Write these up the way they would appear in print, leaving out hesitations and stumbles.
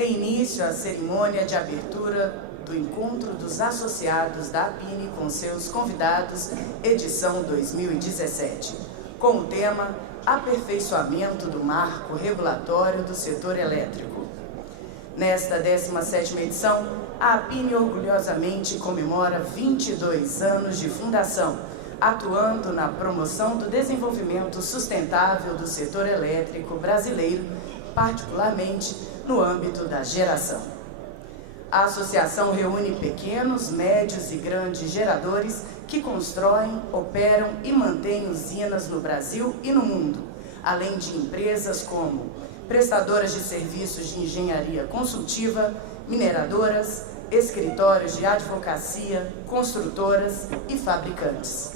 tem início a cerimônia de abertura do Encontro dos Associados da APINE com seus convidados, edição 2017, com o tema Aperfeiçoamento do Marco Regulatório do Setor Elétrico. Nesta 17ª edição, a APINE orgulhosamente comemora 22 anos de fundação, atuando na promoção do desenvolvimento sustentável do setor elétrico brasileiro, particularmente no âmbito da geração. A associação reúne pequenos, médios e grandes geradores que constroem, operam e mantêm usinas no Brasil e no mundo, além de empresas como prestadoras de serviços de engenharia consultiva, mineradoras, escritórios de advocacia, construtoras e fabricantes.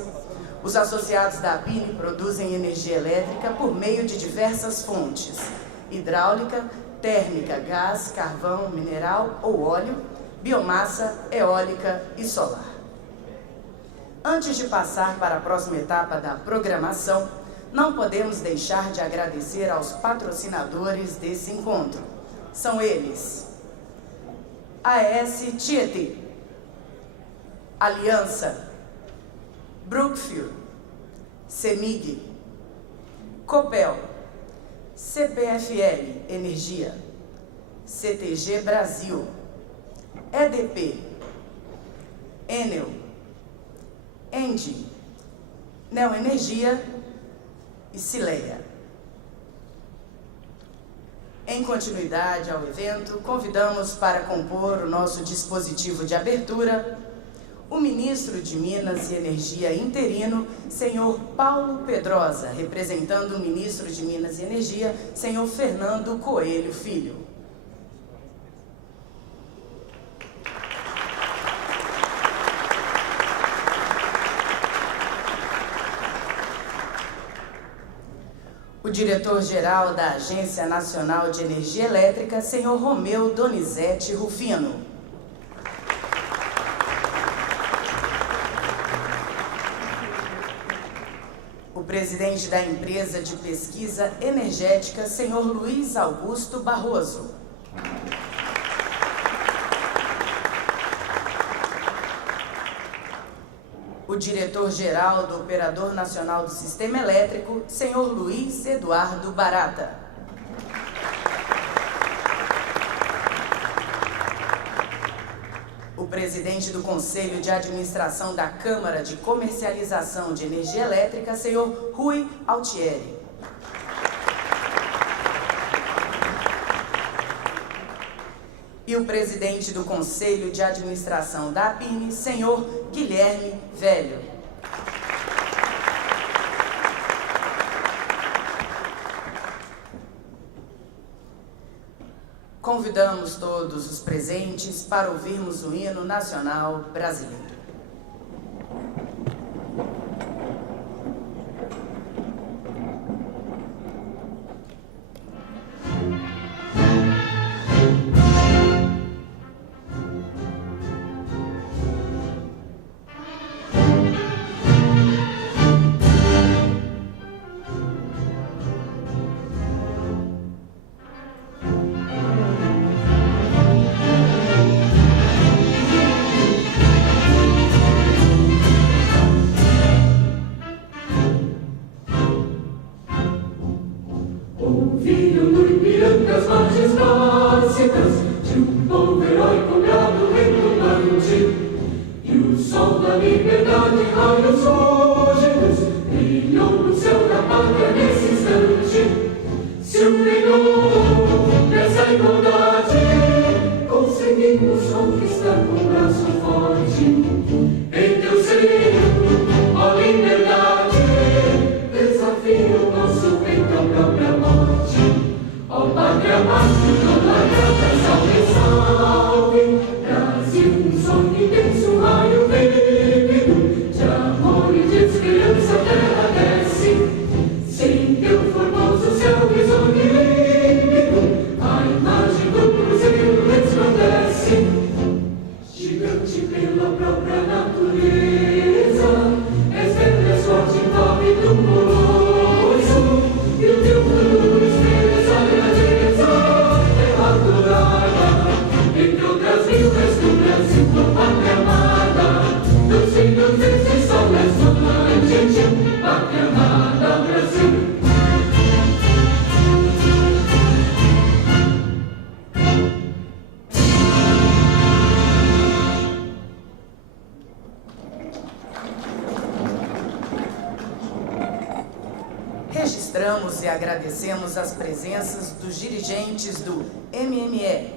Os associados da APINE produzem energia elétrica por meio de diversas fontes: hidráulica, térmica, gás, carvão, mineral ou óleo, biomassa, eólica e solar. Antes de passar para a próxima etapa da programação, não podemos deixar de agradecer aos patrocinadores desse encontro. São eles: AES Tietê, Aliança, Brookfield, CEMIG, Copel, CPFL Energia, CTG Brasil, EDP, Enel, Engie, Neoenergia e Cileia. Em continuidade ao evento, convidamos para compor o nosso dispositivo de abertura o ministro de Minas e Energia interino, senhor Paulo Pedrosa, representando o ministro de Minas e Energia, senhor Fernando Coelho Filho. O diretor-geral da Agência Nacional de Energia Elétrica, senhor Romeu Donizete Rufino. O presidente da Empresa de Pesquisa Energética, senhor Luiz Augusto Barroso. O diretor-geral do Operador Nacional do Sistema Elétrico, senhor Luiz Eduardo Barata. O presidente do Conselho de Administração da Câmara de Comercialização de Energia Elétrica, senhor Rui Altieri. E o presidente do Conselho de Administração da APINE, senhor Guilherme Velho. Convidamos todos os presentes para ouvirmos o hino nacional brasileiro. E o teu futuro estrela, a grandeza é adorar. Registramos e agradecemos as presenças dos dirigentes do MME,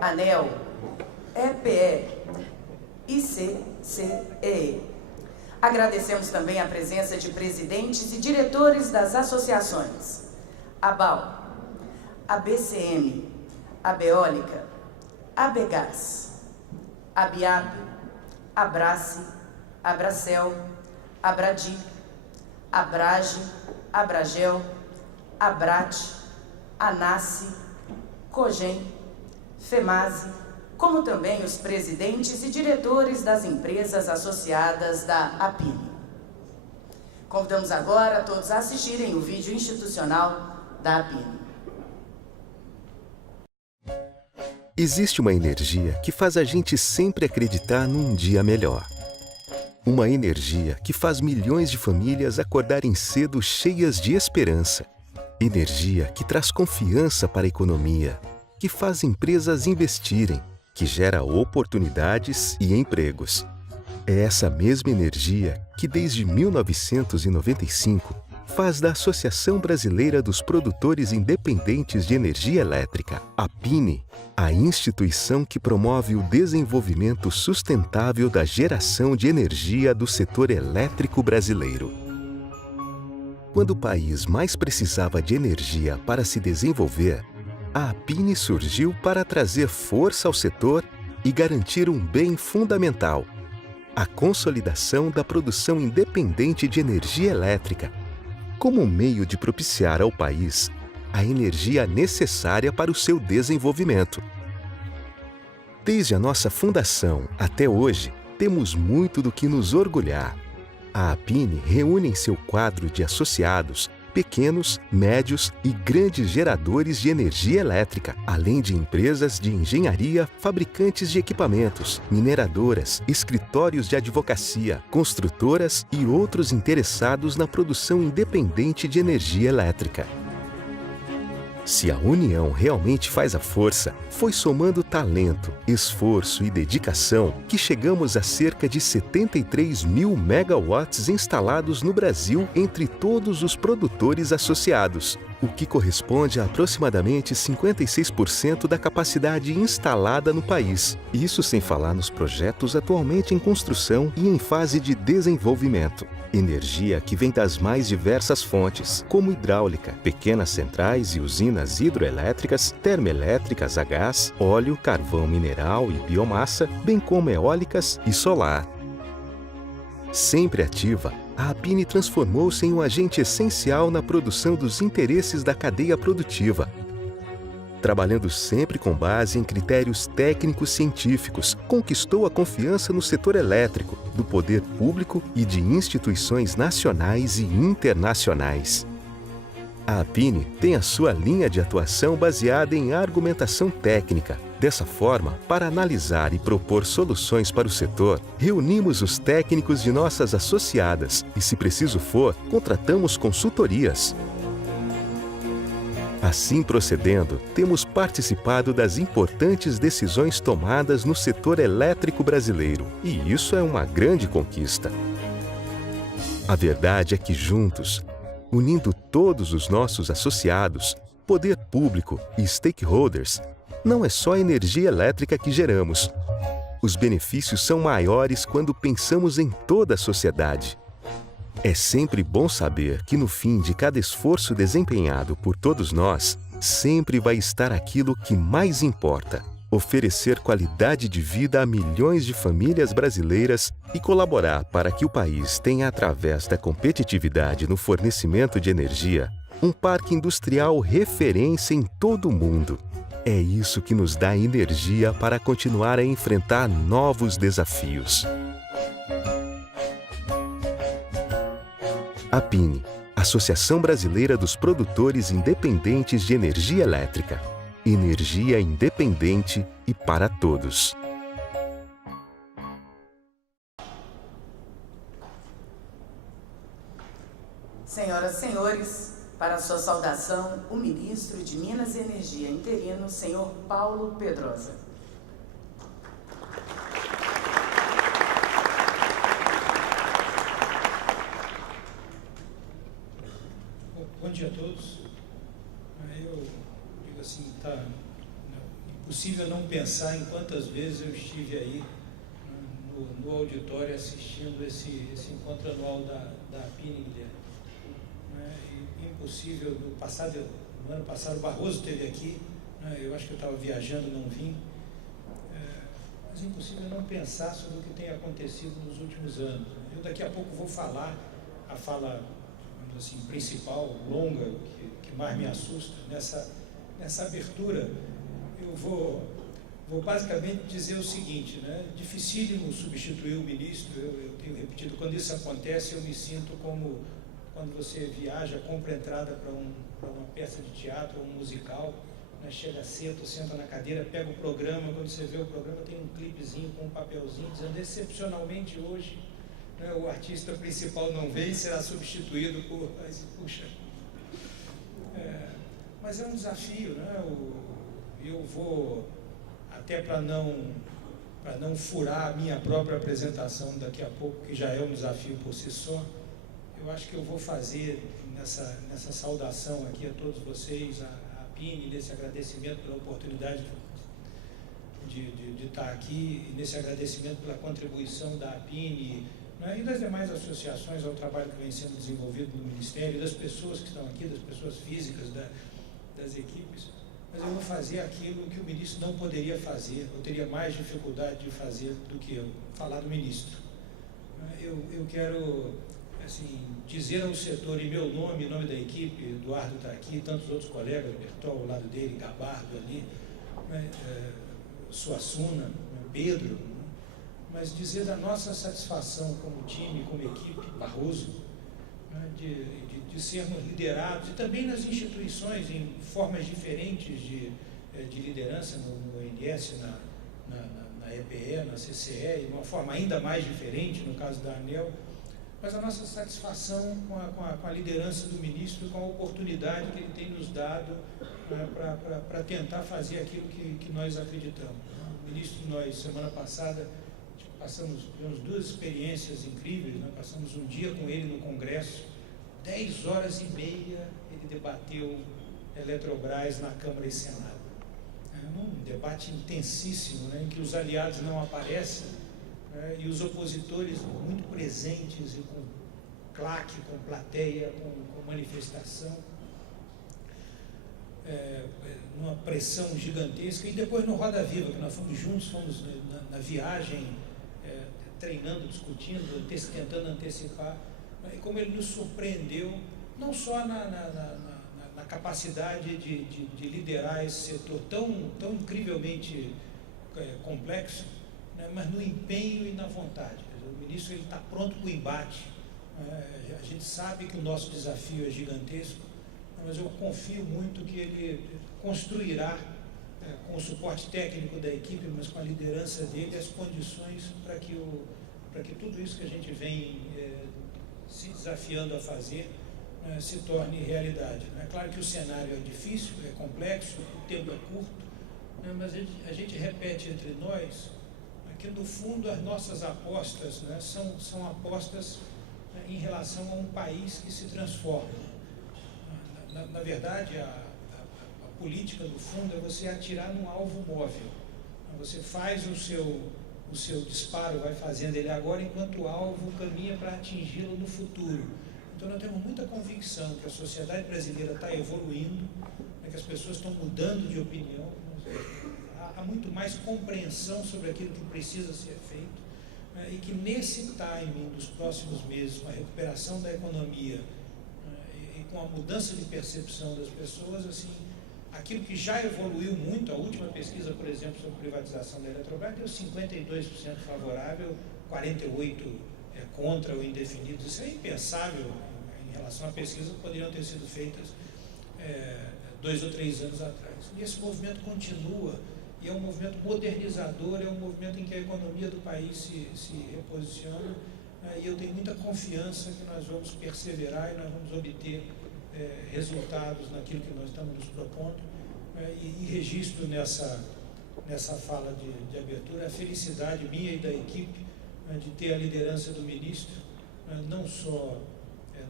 ANEEL, EPE e ICCE. Agradecemos também a presença de presidentes e diretores das associações ABAL, ABCM, ABEólica, ABGás, ABIAP, Abrace, Abracel, Abradi, Abrage, Abragel, Abrate, Anace, Cogem, FEMASE, como também os presidentes e diretores das empresas associadas da APINE. Convidamos agora a todos a assistirem o vídeo institucional da APINE. Existe uma energia que faz a gente sempre acreditar num dia melhor. Uma energia que faz milhões de famílias acordarem cedo cheias de esperança. Energia que traz confiança para a economia, que faz empresas investirem, que gera oportunidades e empregos. É essa mesma energia que, desde 1995, faz da Associação Brasileira dos Produtores Independentes de Energia Elétrica, APINE, a instituição que promove o desenvolvimento sustentável da geração de energia do setor elétrico brasileiro. Quando o país mais precisava de energia para se desenvolver, a APINE surgiu para trazer força ao setor e garantir um bem fundamental: a consolidação da produção independente de energia elétrica, como um meio de propiciar ao país a energia necessária para o seu desenvolvimento. Desde a nossa fundação até hoje, temos muito do que nos orgulhar. A APINE reúne em seu quadro de associados pequenos, médios e grandes geradores de energia elétrica, além de empresas de engenharia, fabricantes de equipamentos, mineradoras, escritórios de advocacia, construtoras e outros interessados na produção independente de energia elétrica. Se a união realmente faz a força, foi somando talento, esforço e dedicação que chegamos a cerca de 73 mil megawatts instalados no Brasil entre todos os produtores associados, o que corresponde a aproximadamente 56% da capacidade instalada no país. Isso sem falar nos projetos atualmente em construção e em fase de desenvolvimento. Energia que vem das mais diversas fontes, como hidráulica, pequenas centrais e usinas hidroelétricas, termoelétricas a gás, óleo, carvão mineral e biomassa, bem como eólicas e solar. Sempre ativa, a APINE transformou-se em um agente essencial na produção dos interesses da cadeia produtiva, trabalhando sempre com base em critérios técnicos científicos, conquistou a confiança no setor elétrico, do poder público e de instituições nacionais e internacionais. A APINE tem a sua linha de atuação baseada em argumentação técnica. Dessa forma, para analisar e propor soluções para o setor, reunimos os técnicos de nossas associadas e, se preciso for, contratamos consultorias. Assim procedendo, temos participado das importantes decisões tomadas no setor elétrico brasileiro, e isso é uma grande conquista. A verdade é que juntos, unindo todos os nossos associados, poder público e stakeholders, não é só energia elétrica que geramos. Os benefícios são maiores quando pensamos em toda a sociedade. É sempre bom saber que no fim de cada esforço desempenhado por todos nós, sempre vai estar aquilo que mais importa: oferecer qualidade de vida a milhões de famílias brasileiras e colaborar para que o país tenha, através da competitividade no fornecimento de energia, um parque industrial referência em todo o mundo. É isso que nos dá energia para continuar a enfrentar novos desafios. APINE, Associação Brasileira dos Produtores Independentes de Energia Elétrica. Energia independente e para todos. Senhoras e senhores, para sua saudação, o ministro de Minas e Energia interino, senhor Paulo Pedrosa. Bom dia a todos. Eu digo assim, tá impossível não pensar em quantas vezes eu estive aí no auditório assistindo esse encontro anual da APINE, Guilherme. Impossível, no ano passado o Barroso esteve aqui, eu acho que eu estava viajando, não vim, mas é impossível não pensar sobre o que tem acontecido nos últimos anos. Eu daqui a pouco vou falar a fala, assim, principal, longa, que mais me assusta. Nessa abertura eu vou basicamente dizer o seguinte, né? Dificílimo substituir o ministro. Eu tenho repetido, quando isso acontece eu me sinto como quando você viaja, compra entrada para uma peça de teatro ou um musical, né? Chega cedo, senta na cadeira, pega o programa, quando você vê o programa tem um clipezinho com um papelzinho dizendo excepcionalmente hoje, né, o artista principal não veio e será substituído por... Puxa, mas é um desafio, né? Eu vou, até para não furar a minha própria apresentação daqui a pouco, que já é um desafio por si só, eu acho que eu vou fazer nessa saudação aqui a todos vocês, a APINE, nesse agradecimento pela oportunidade de estar aqui, e nesse agradecimento pela contribuição da APINE, né, e das demais associações ao trabalho que vem sendo desenvolvido no Ministério, das pessoas que estão aqui, das pessoas físicas, das equipes. Mas eu vou fazer aquilo que o ministro não poderia fazer, ou teria mais dificuldade de fazer do que eu, falar do ministro. Eu quero, assim, dizer ao setor em meu nome, em nome da equipe, Eduardo está aqui, tantos outros colegas, Bertol ao lado dele, Gabardo ali, né, Suassuna, Pedro, né, mas dizer da nossa satisfação como time, como equipe, Barroso, né, de sermos liderados, e também nas instituições, em formas diferentes de liderança, no ONS, na EPE, na CCE, de uma forma ainda mais diferente, no caso da ANEEL, mas a nossa satisfação com a liderança do ministro, com a oportunidade que ele tem nos dado, né, para tentar fazer aquilo que nós acreditamos. O ministro, nós, semana passada, tivemos duas experiências incríveis, né? Passamos um dia com ele no Congresso, 10 horas e meia ele debateu Eletrobras na Câmara e Senado. Um debate intensíssimo, né, em que os aliados não aparecem, né, e os opositores muito presentes, e com claque, com plateia, com manifestação, numa pressão gigantesca. E depois no Roda Viva, que nós fomos juntos, fomos na viagem, treinando, discutindo, tentando antecipar, e como ele nos surpreendeu, não só na capacidade de liderar esse setor tão incrivelmente complexo, né, mas no empenho e na vontade. O ministro está pronto para o embate. A gente sabe que o nosso desafio é gigantesco, mas eu confio muito que ele construirá, com o suporte técnico da equipe, mas com a liderança dele, as condições para que tudo isso que a gente vem se desafiando a fazer se torne realidade. É claro que o cenário é difícil, é complexo, o tempo é curto, né, mas a gente repete entre nós que, no fundo, as nossas apostas, né, são apostas, né, em relação a um país que se transforma. Na verdade, a política, no fundo, é você atirar num alvo móvel. Você faz o seu disparo, vai fazendo ele agora, enquanto o alvo caminha para atingi-lo no futuro. Então, nós temos muita convicção que a sociedade brasileira está evoluindo, né, que as pessoas estão mudando de opinião, há muito mais compreensão sobre aquilo que precisa ser feito, né, e que nesse timing dos próximos meses, com a recuperação da economia, e com a mudança de percepção das pessoas, assim, aquilo que já evoluiu muito, a última pesquisa, por exemplo, sobre privatização da Eletrobras, deu 52% favorável, 48% contra ou indefinidos. Isso é impensável em relação a pesquisas que poderiam ter sido feitas 2 ou 3 anos atrás. E esse movimento continua, e é um movimento modernizador, é um movimento em que a economia do país se reposiciona, e eu tenho muita confiança que nós vamos perseverar e nós vamos obter resultados naquilo que nós estamos nos propondo, e registro nessa fala de abertura a felicidade minha e da equipe, de ter a liderança do ministro, não só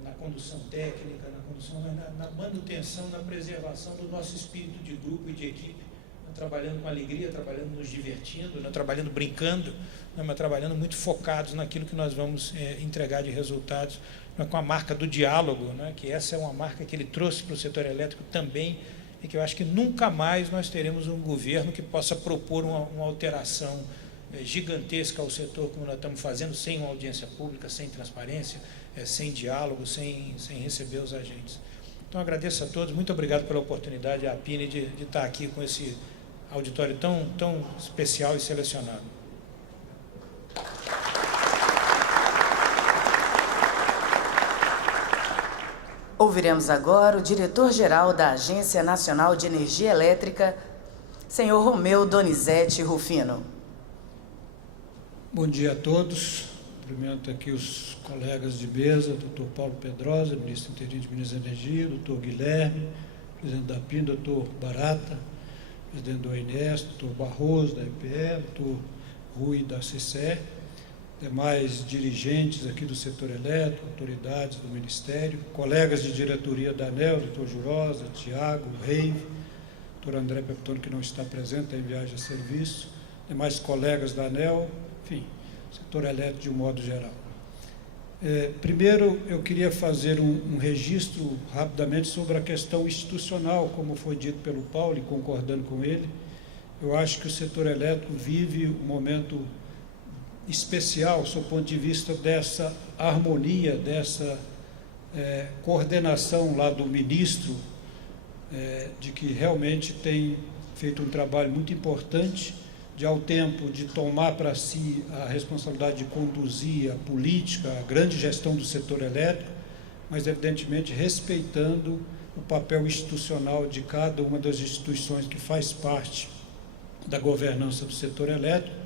na condução técnica, na condução, na manutenção, na preservação do nosso espírito de grupo e de equipe, trabalhando com alegria, trabalhando nos divertindo, trabalhando brincando, mas trabalhando muito focados naquilo que nós vamos entregar de resultados, com a marca do diálogo, que essa é uma marca que ele trouxe para o setor elétrico também, e que eu acho que nunca mais nós teremos um governo que possa propor uma alteração gigantesca ao setor, como nós estamos fazendo, sem uma audiência pública, sem transparência, sem diálogo, sem receber os agentes. Então, agradeço a todos, muito obrigado pela oportunidade, a APINE, de estar aqui com esse auditório tão especial e selecionado. Ouviremos agora o diretor-geral da Agência Nacional de Energia Elétrica, senhor Romeu Donizete Rufino. Bom dia a todos. Cumprimento aqui os colegas de mesa, doutor Paulo Pedrosa, ministro interino de Minas e Energia, doutor Guilherme, presidente da APIN, doutor Barata, presidente do ONS, doutor Barroso, da EPE, doutor Rui, da CCE, demais dirigentes aqui do setor elétrico, autoridades do Ministério, colegas de diretoria da ANEEL, doutor Jurosa, Tiago, Reive, doutor André Peptoni, que não está presente, está em viagem a serviço, demais colegas da ANEEL, enfim, setor elétrico de um modo geral. Primeiro, eu queria fazer um registro rapidamente sobre a questão institucional, como foi dito pelo Paulo, e concordando com ele. Eu acho que o setor elétrico vive um momento especial, sob o ponto de vista dessa harmonia, dessa coordenação lá do ministro, de que realmente tem feito um trabalho muito importante, de ao tempo de tomar para si a responsabilidade de conduzir a política, a grande gestão do setor elétrico, mas evidentemente respeitando o papel institucional de cada uma das instituições que faz parte da governança do setor elétrico.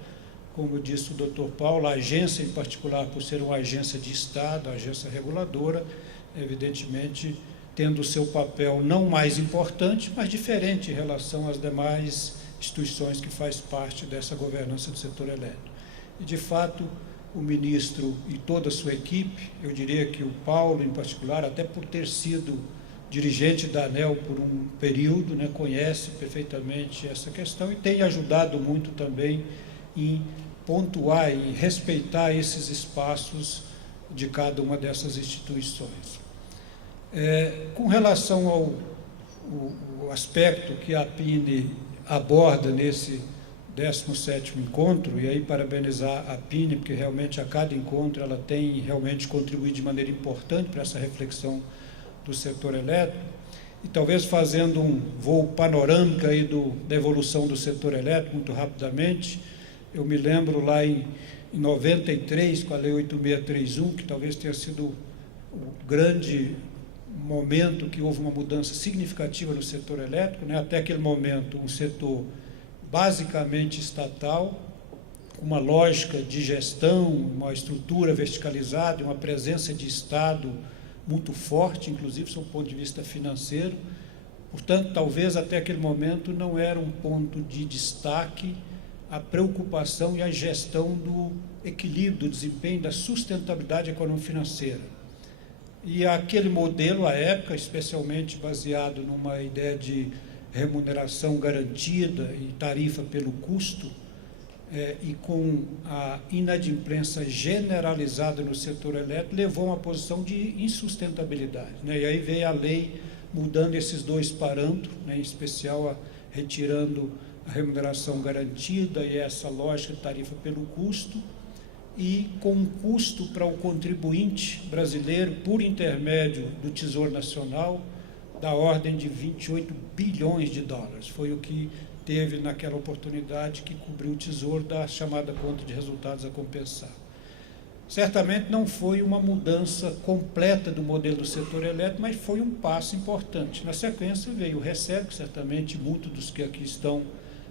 Como disse o doutor Paulo, a agência em particular, por ser uma agência de Estado, a agência reguladora, evidentemente tendo o seu papel não mais importante, mas diferente em relação às demais instituições que faz parte dessa governança do setor elétrico. E, de fato, o ministro e toda a sua equipe, eu diria que o Paulo, em particular, até por ter sido dirigente da ANEEL por um período, conhece perfeitamente essa questão e tem ajudado muito também em pontuar e respeitar esses espaços de cada uma dessas instituições. Com relação ao aspecto que a APINE aborda nesse 17º encontro, e aí parabenizar a APINE, porque realmente a cada encontro ela tem realmente contribuído de maneira importante para essa reflexão do setor elétrico, e talvez fazendo um voo panorâmico aí da evolução do setor elétrico, muito rapidamente. Eu me lembro lá em 93, com a Lei 8631, que talvez tenha sido o grande momento que houve uma mudança significativa no setor elétrico, até aquele momento um setor basicamente estatal, com uma lógica de gestão, uma estrutura verticalizada, uma presença de Estado muito forte, inclusive sob o ponto de vista financeiro. Portanto, talvez até aquele momento não era um ponto de destaque a preocupação e a gestão do equilíbrio, do desempenho, da sustentabilidade econômico-financeira. E aquele modelo, à época, especialmente baseado numa ideia de remuneração garantida e tarifa pelo custo, e com a inadimplência generalizada no setor elétrico, levou a uma posição de insustentabilidade. E aí veio a lei mudando esses dois parâmetros, em especial retirando a remuneração garantida e essa lógica de tarifa pelo custo, e com um custo para o contribuinte brasileiro, por intermédio do Tesouro Nacional, da ordem de 28 bilhões de dólares. Foi o que teve naquela oportunidade que cobriu o Tesouro da chamada conta de resultados a compensar. Certamente não foi uma mudança completa do modelo do setor elétrico, mas foi um passo importante. Na sequência veio o RECEB, que certamente muitos dos que aqui estão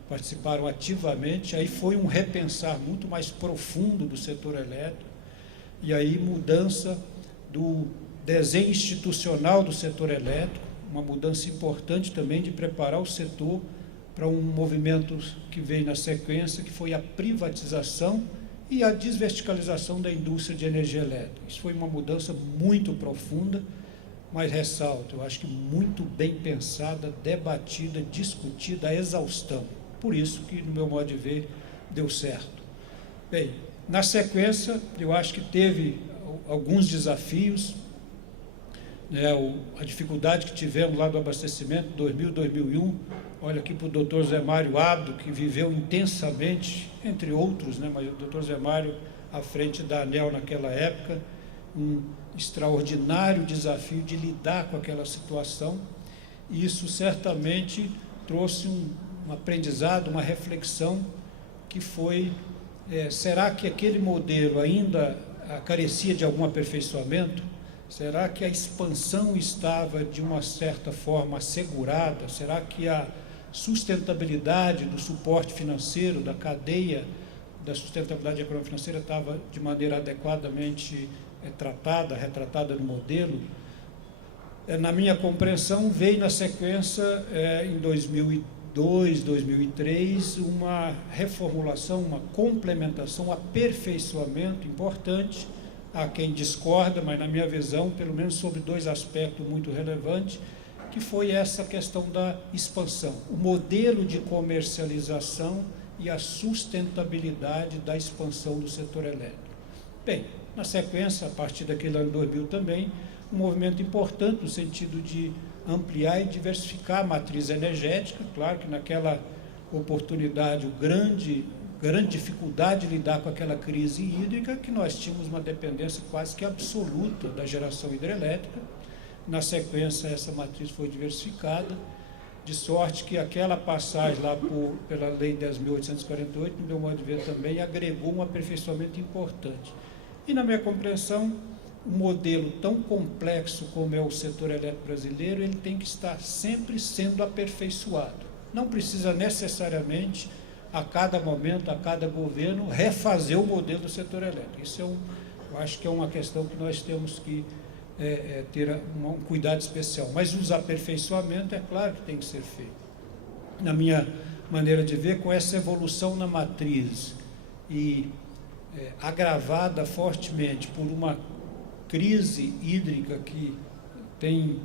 participaram ativamente, aí foi um repensar muito mais profundo do setor elétrico, e aí mudança do desenho institucional do setor elétrico, uma mudança importante também de preparar o setor para um movimento que veio na sequência, que foi a privatização e a desverticalização da indústria de energia elétrica. Isso foi uma mudança muito profunda, mas ressalto, eu acho que muito bem pensada, debatida, discutida, a exaustão. Por isso que, no meu modo de ver, deu certo. Bem, na sequência, eu acho que teve alguns desafios, né, a dificuldade que tivemos lá do abastecimento, 2000, 2001, olha aqui para o doutor Zé Mário Abdo, que viveu intensamente, entre outros, né, mas o doutor Zé Mário à frente da ANEEL naquela época, um extraordinário desafio de lidar com aquela situação, e isso certamente trouxe um aprendizado, uma reflexão, que foi, será que aquele modelo ainda carecia de algum aperfeiçoamento? Será que a expansão estava, de uma certa forma, assegurada? Será que a sustentabilidade do suporte financeiro, da cadeia da sustentabilidade econômica financeira estava de maneira adequadamente retratada no modelo? Na minha compreensão, veio na sequência, em 2002, 2003, uma reformulação, uma complementação, um aperfeiçoamento importante. Há quem discorda, mas na minha visão, pelo menos sobre dois aspectos muito relevantes, que foi essa questão da expansão, o modelo de comercialização e a sustentabilidade da expansão do setor elétrico. Bem, na sequência, a partir daquele ano 2000 também, um movimento importante no sentido de ampliar e diversificar a matriz energética. Claro que naquela oportunidade, grande dificuldade de lidar com aquela crise hídrica, que nós tínhamos uma dependência quase que absoluta da geração hidrelétrica. Na sequência, essa matriz foi diversificada, de sorte que aquela passagem lá pela Lei 10.848, no meu modo de ver também, agregou um aperfeiçoamento importante. E, na minha compreensão, um modelo tão complexo como é o setor elétrico brasileiro, ele tem que estar sempre sendo aperfeiçoado. Não precisa necessariamente, a cada momento, a cada governo, refazer o modelo do setor elétrico. Isso eu acho que é uma questão que nós temos que ter um cuidado especial. Mas os aperfeiçoamentos, é claro que tem que ser feito. Na minha maneira de ver, com essa evolução na matriz e agravada fortemente por uma crise hídrica que tem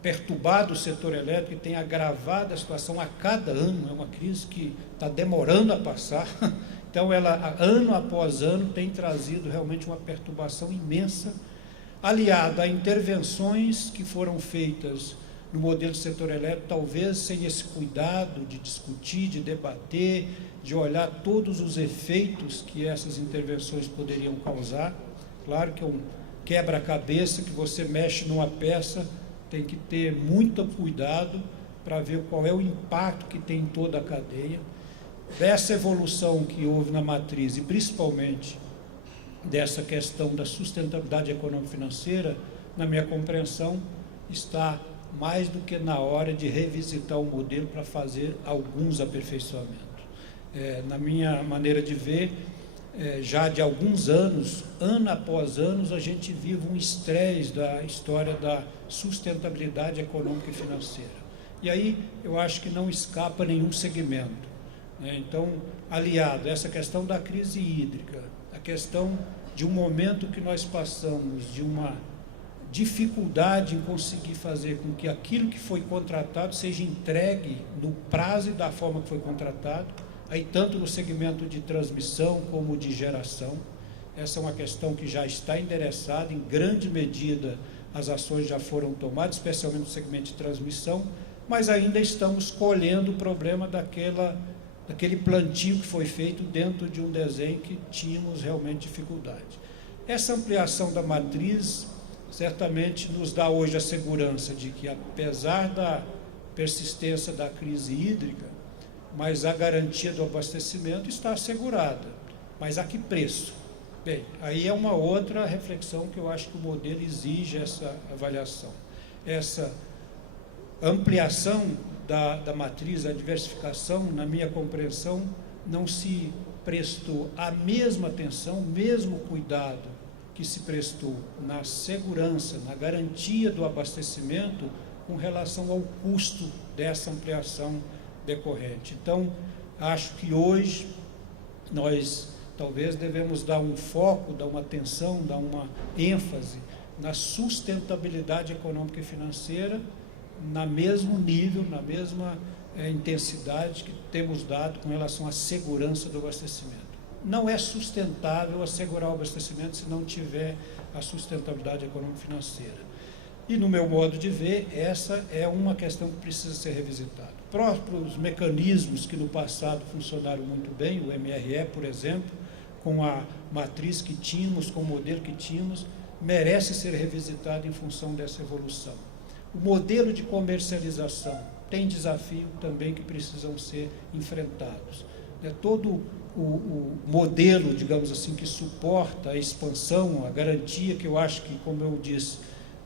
perturbado o setor elétrico e tem agravado a situação a cada ano, é uma crise que está demorando a passar, então ela, ano após ano, tem trazido realmente uma perturbação imensa, aliada a intervenções que foram feitas no modelo do setor elétrico, talvez sem esse cuidado de discutir, de debater, de olhar todos os efeitos que essas intervenções poderiam causar. Claro que é um quebra-cabeça, que você mexe numa peça, tem que ter muito cuidado para ver qual é o impacto que tem em toda a cadeia. Dessa evolução que houve na matriz, e principalmente dessa questão da sustentabilidade econômico-financeira, na minha compreensão, está mais do que na hora de revisitar o modelo para fazer alguns aperfeiçoamentos. Na minha maneira de ver, já de alguns anos, ano após ano, a gente vive um estresse da história da sustentabilidade econômica e financeira. E aí eu acho que não escapa nenhum segmento, né? Então, aliado a essa questão da crise hídrica, a questão de um momento que nós passamos de uma dificuldade em conseguir fazer com que aquilo que foi contratado seja entregue no prazo e da forma que foi contratado, aí tanto no segmento de transmissão como de geração. Essa é uma questão que já está endereçada, em grande medida as ações já foram tomadas, especialmente no segmento de transmissão, mas ainda estamos colhendo o problema daquele plantio que foi feito dentro de um desenho que tínhamos realmente dificuldade. Essa ampliação da matriz certamente nos dá hoje a segurança de que, apesar da persistência da crise hídrica, mas a garantia do abastecimento está assegurada. Mas a que preço? Bem, aí é uma outra reflexão que eu acho que o modelo exige essa avaliação. Essa ampliação da matriz, a diversificação, na minha compreensão, não se prestou a mesma atenção, o mesmo cuidado que se prestou na segurança, na garantia do abastecimento com relação ao custo dessa ampliação decorrente. Então, acho que hoje nós talvez devemos dar um foco, dar uma atenção, dar uma ênfase na sustentabilidade econômica e financeira, no mesmo nível, na mesma intensidade que temos dado com relação à segurança do abastecimento. Não é sustentável assegurar o abastecimento se não tiver a sustentabilidade econômica e financeira. E, no meu modo de ver, essa é uma questão que precisa ser revisitada. Próprios mecanismos que no passado funcionaram muito bem, o MRE, por exemplo, com a matriz que tínhamos, com o modelo que tínhamos, merece ser revisitado em função dessa evolução. O modelo de comercialização tem desafio também que precisam ser enfrentados. Todo o modelo, digamos assim, que suporta a expansão, a garantia, que eu acho que, como eu disse,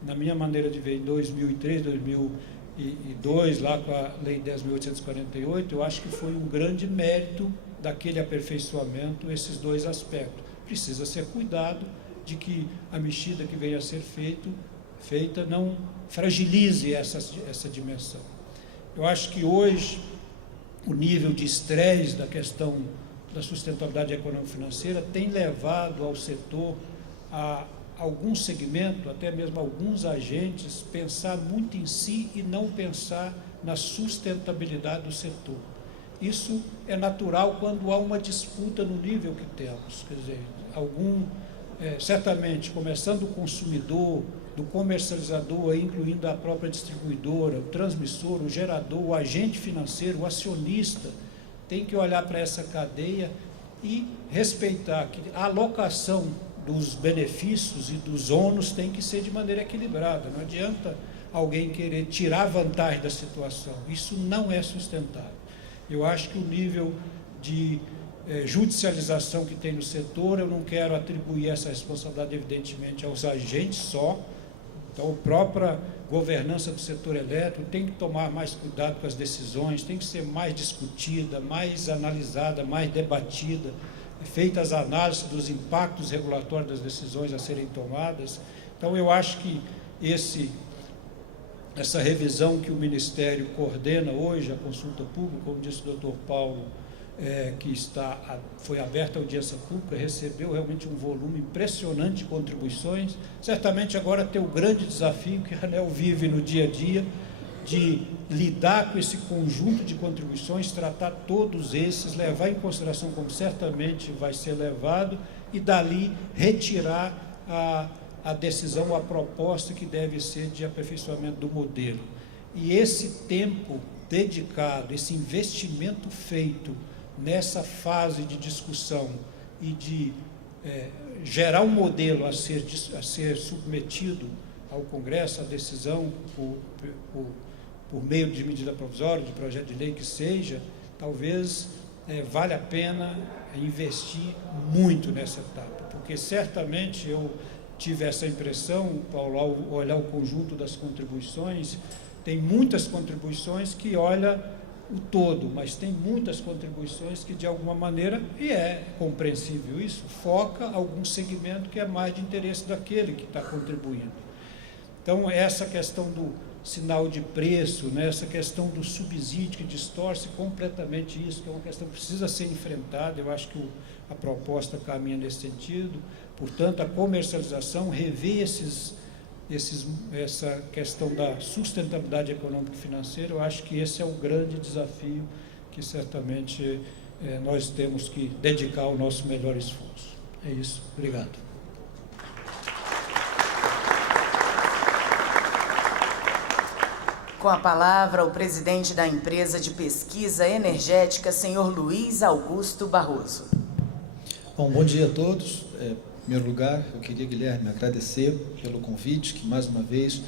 na minha maneira de ver, em 2003, 2002, lá com a Lei 10.848, eu acho que foi um grande mérito daquele aperfeiçoamento, esses dois aspectos. Precisa ser cuidado de que a mexida que venha a ser feita não fragilize essa dimensão. Eu acho que hoje o nível de estresse da questão da sustentabilidade econômico-financeira tem levado ao setor a algum segmento, até mesmo alguns agentes, pensar muito em si e não pensar na sustentabilidade do setor. Isso é natural quando há uma disputa no nível que temos. Quer dizer, certamente, começando do consumidor, do comercializador, incluindo a própria distribuidora, o transmissor, o gerador, o agente financeiro, o acionista, tem que olhar para essa cadeia e respeitar que a alocação dos benefícios e dos ônus tem que ser de maneira equilibrada. Não adianta alguém querer tirar vantagem da situação. Isso não é sustentável. Eu acho que o nível de judicialização que tem no setor, eu não quero atribuir essa responsabilidade, evidentemente, aos agentes só. Então, a própria governança do setor elétrico tem que tomar mais cuidado com as decisões, tem que ser mais discutida, mais analisada, mais debatida, feitas as análises dos impactos regulatórios das decisões a serem tomadas. Então, eu acho que essa revisão que o Ministério coordena hoje, a consulta pública, como disse o doutor Paulo, que foi aberta a audiência pública, recebeu realmente um volume impressionante de contribuições. Certamente agora tem o grande desafio que a ANEEL vive no dia a dia, de lidar com esse conjunto de contribuições, tratar todos esses, levar em consideração como certamente vai ser levado, e dali retirar a decisão, a proposta que deve ser de aperfeiçoamento do modelo. E esse tempo dedicado, esse investimento feito nessa fase de discussão e de gerar um modelo a ser submetido ao Congresso, a decisão por meio de medida provisória, de projeto de lei que seja, talvez vale a pena investir muito nessa etapa, porque certamente eu tive essa impressão, Paulo, ao olhar o conjunto das contribuições, tem muitas contribuições que olha o todo, mas tem muitas contribuições que, de alguma maneira, e é compreensível isso, foca algum segmento que é mais de interesse daquele que está contribuindo. Então, essa questão do sinal de preço, né, essa questão do subsídio que distorce completamente isso, que é uma questão que precisa ser enfrentada, eu acho que a proposta caminha nesse sentido. Portanto, a comercialização, rever essa questão da sustentabilidade econômica e financeira, eu acho que esse é o grande desafio que certamente nós temos que dedicar o nosso melhor esforço. É isso. Obrigado. Com a palavra, o presidente da Empresa de Pesquisa Energética, senhor Luiz Augusto Barroso. Bom dia a todos. Em primeiro lugar, eu queria, Guilherme, agradecer pelo convite, que mais uma vez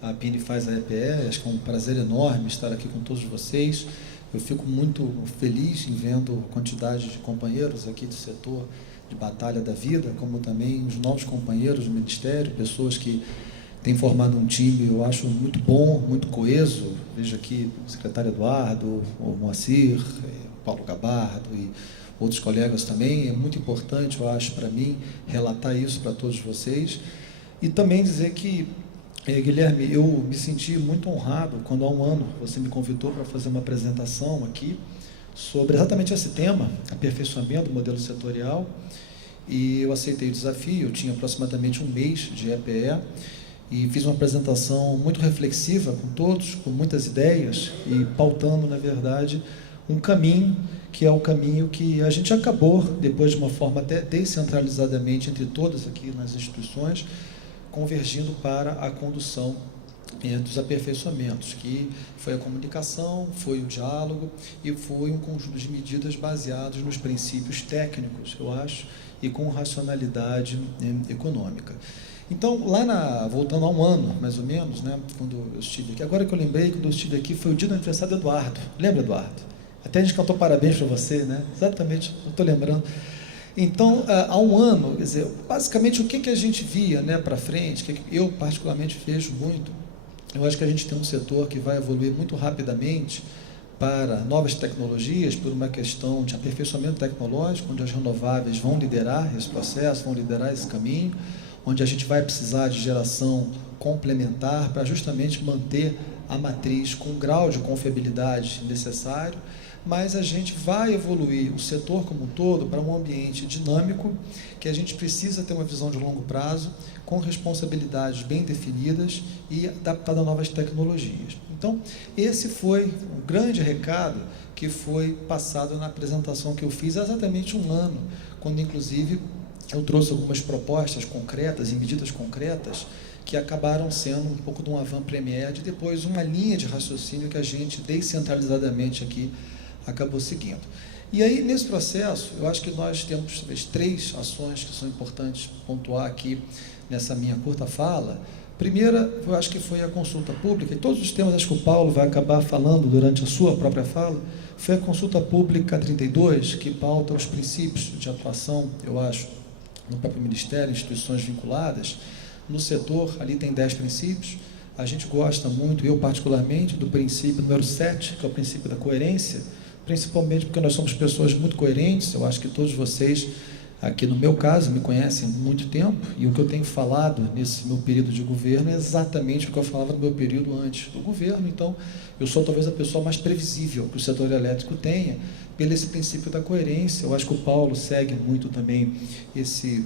a PINE faz à EPE. Acho que é um prazer enorme estar aqui com todos vocês. Eu fico muito feliz em vendo a quantidade de companheiros aqui do setor de batalha da vida, como também os novos companheiros do Ministério, pessoas que têm formado um time, eu acho, muito bom, muito coeso. Vejo aqui o secretário Eduardo, o Moacir, Paulo Gabardo e outros colegas também. É muito importante, eu acho, para mim, relatar isso para todos vocês. E também dizer que, Guilherme, eu me senti muito honrado quando há um ano você me convidou para fazer uma apresentação aqui sobre exatamente esse tema, aperfeiçoamento do modelo setorial, e eu aceitei o desafio. Eu tinha aproximadamente um mês de EPE e fiz uma apresentação muito reflexiva com todos, com muitas ideias e pautando, na verdade, um caminho que é o caminho que a gente acabou, depois de uma forma até descentralizadamente entre todas aqui nas instituições, convergindo para a condução dos aperfeiçoamentos, que foi a comunicação, foi o diálogo e foi um conjunto de medidas baseados nos princípios técnicos, eu acho, e com racionalidade econômica. Então, voltando a um ano, mais ou menos, né, quando eu estive aqui, agora que eu lembrei, quando eu estive aqui, foi o dia do aniversário do Eduardo. Lembra, Eduardo? Até a gente cantou parabéns para você, né? Exatamente, eu estou lembrando. Então, há um ano, quer dizer, basicamente o que a gente via, né, para frente, que eu particularmente vejo muito, eu acho que a gente tem um setor que vai evoluir muito rapidamente para novas tecnologias, por uma questão de aperfeiçoamento tecnológico, onde as renováveis vão liderar esse processo, vão liderar esse caminho, onde a gente vai precisar de geração complementar para justamente manter a matriz com o grau de confiabilidade necessário, mas a gente vai evoluir o setor como um todo para um ambiente dinâmico, que a gente precisa ter uma visão de longo prazo, com responsabilidades bem definidas e adaptada a novas tecnologias. Então, esse foi o grande recado que foi passado na apresentação que eu fiz há exatamente um ano, quando, inclusive, eu trouxe algumas propostas concretas e medidas concretas que acabaram sendo um pouco de um avant-première, e depois uma linha de raciocínio que a gente, descentralizadamente aqui, acabou seguindo. E aí, nesse processo, eu acho que nós temos talvez 3 ações que são importantes pontuar aqui nessa minha curta fala. Primeira, eu acho que foi a consulta pública, e todos os temas acho que o Paulo vai acabar falando durante a sua própria fala, foi a consulta pública 32, que pauta os princípios de atuação, eu acho, no próprio Ministério, instituições vinculadas, no setor, ali tem 10 princípios. A gente gosta muito, eu particularmente, do princípio número 7, que é o princípio da coerência, principalmente porque nós somos pessoas muito coerentes. Eu acho que todos vocês, aqui no meu caso, me conhecem há muito tempo, e o que eu tenho falado nesse meu período de governo é exatamente o que eu falava no meu período antes do governo. Então, eu sou talvez a pessoa mais previsível que o setor elétrico tenha, pelo esse princípio da coerência. Eu acho que o Paulo segue muito também esse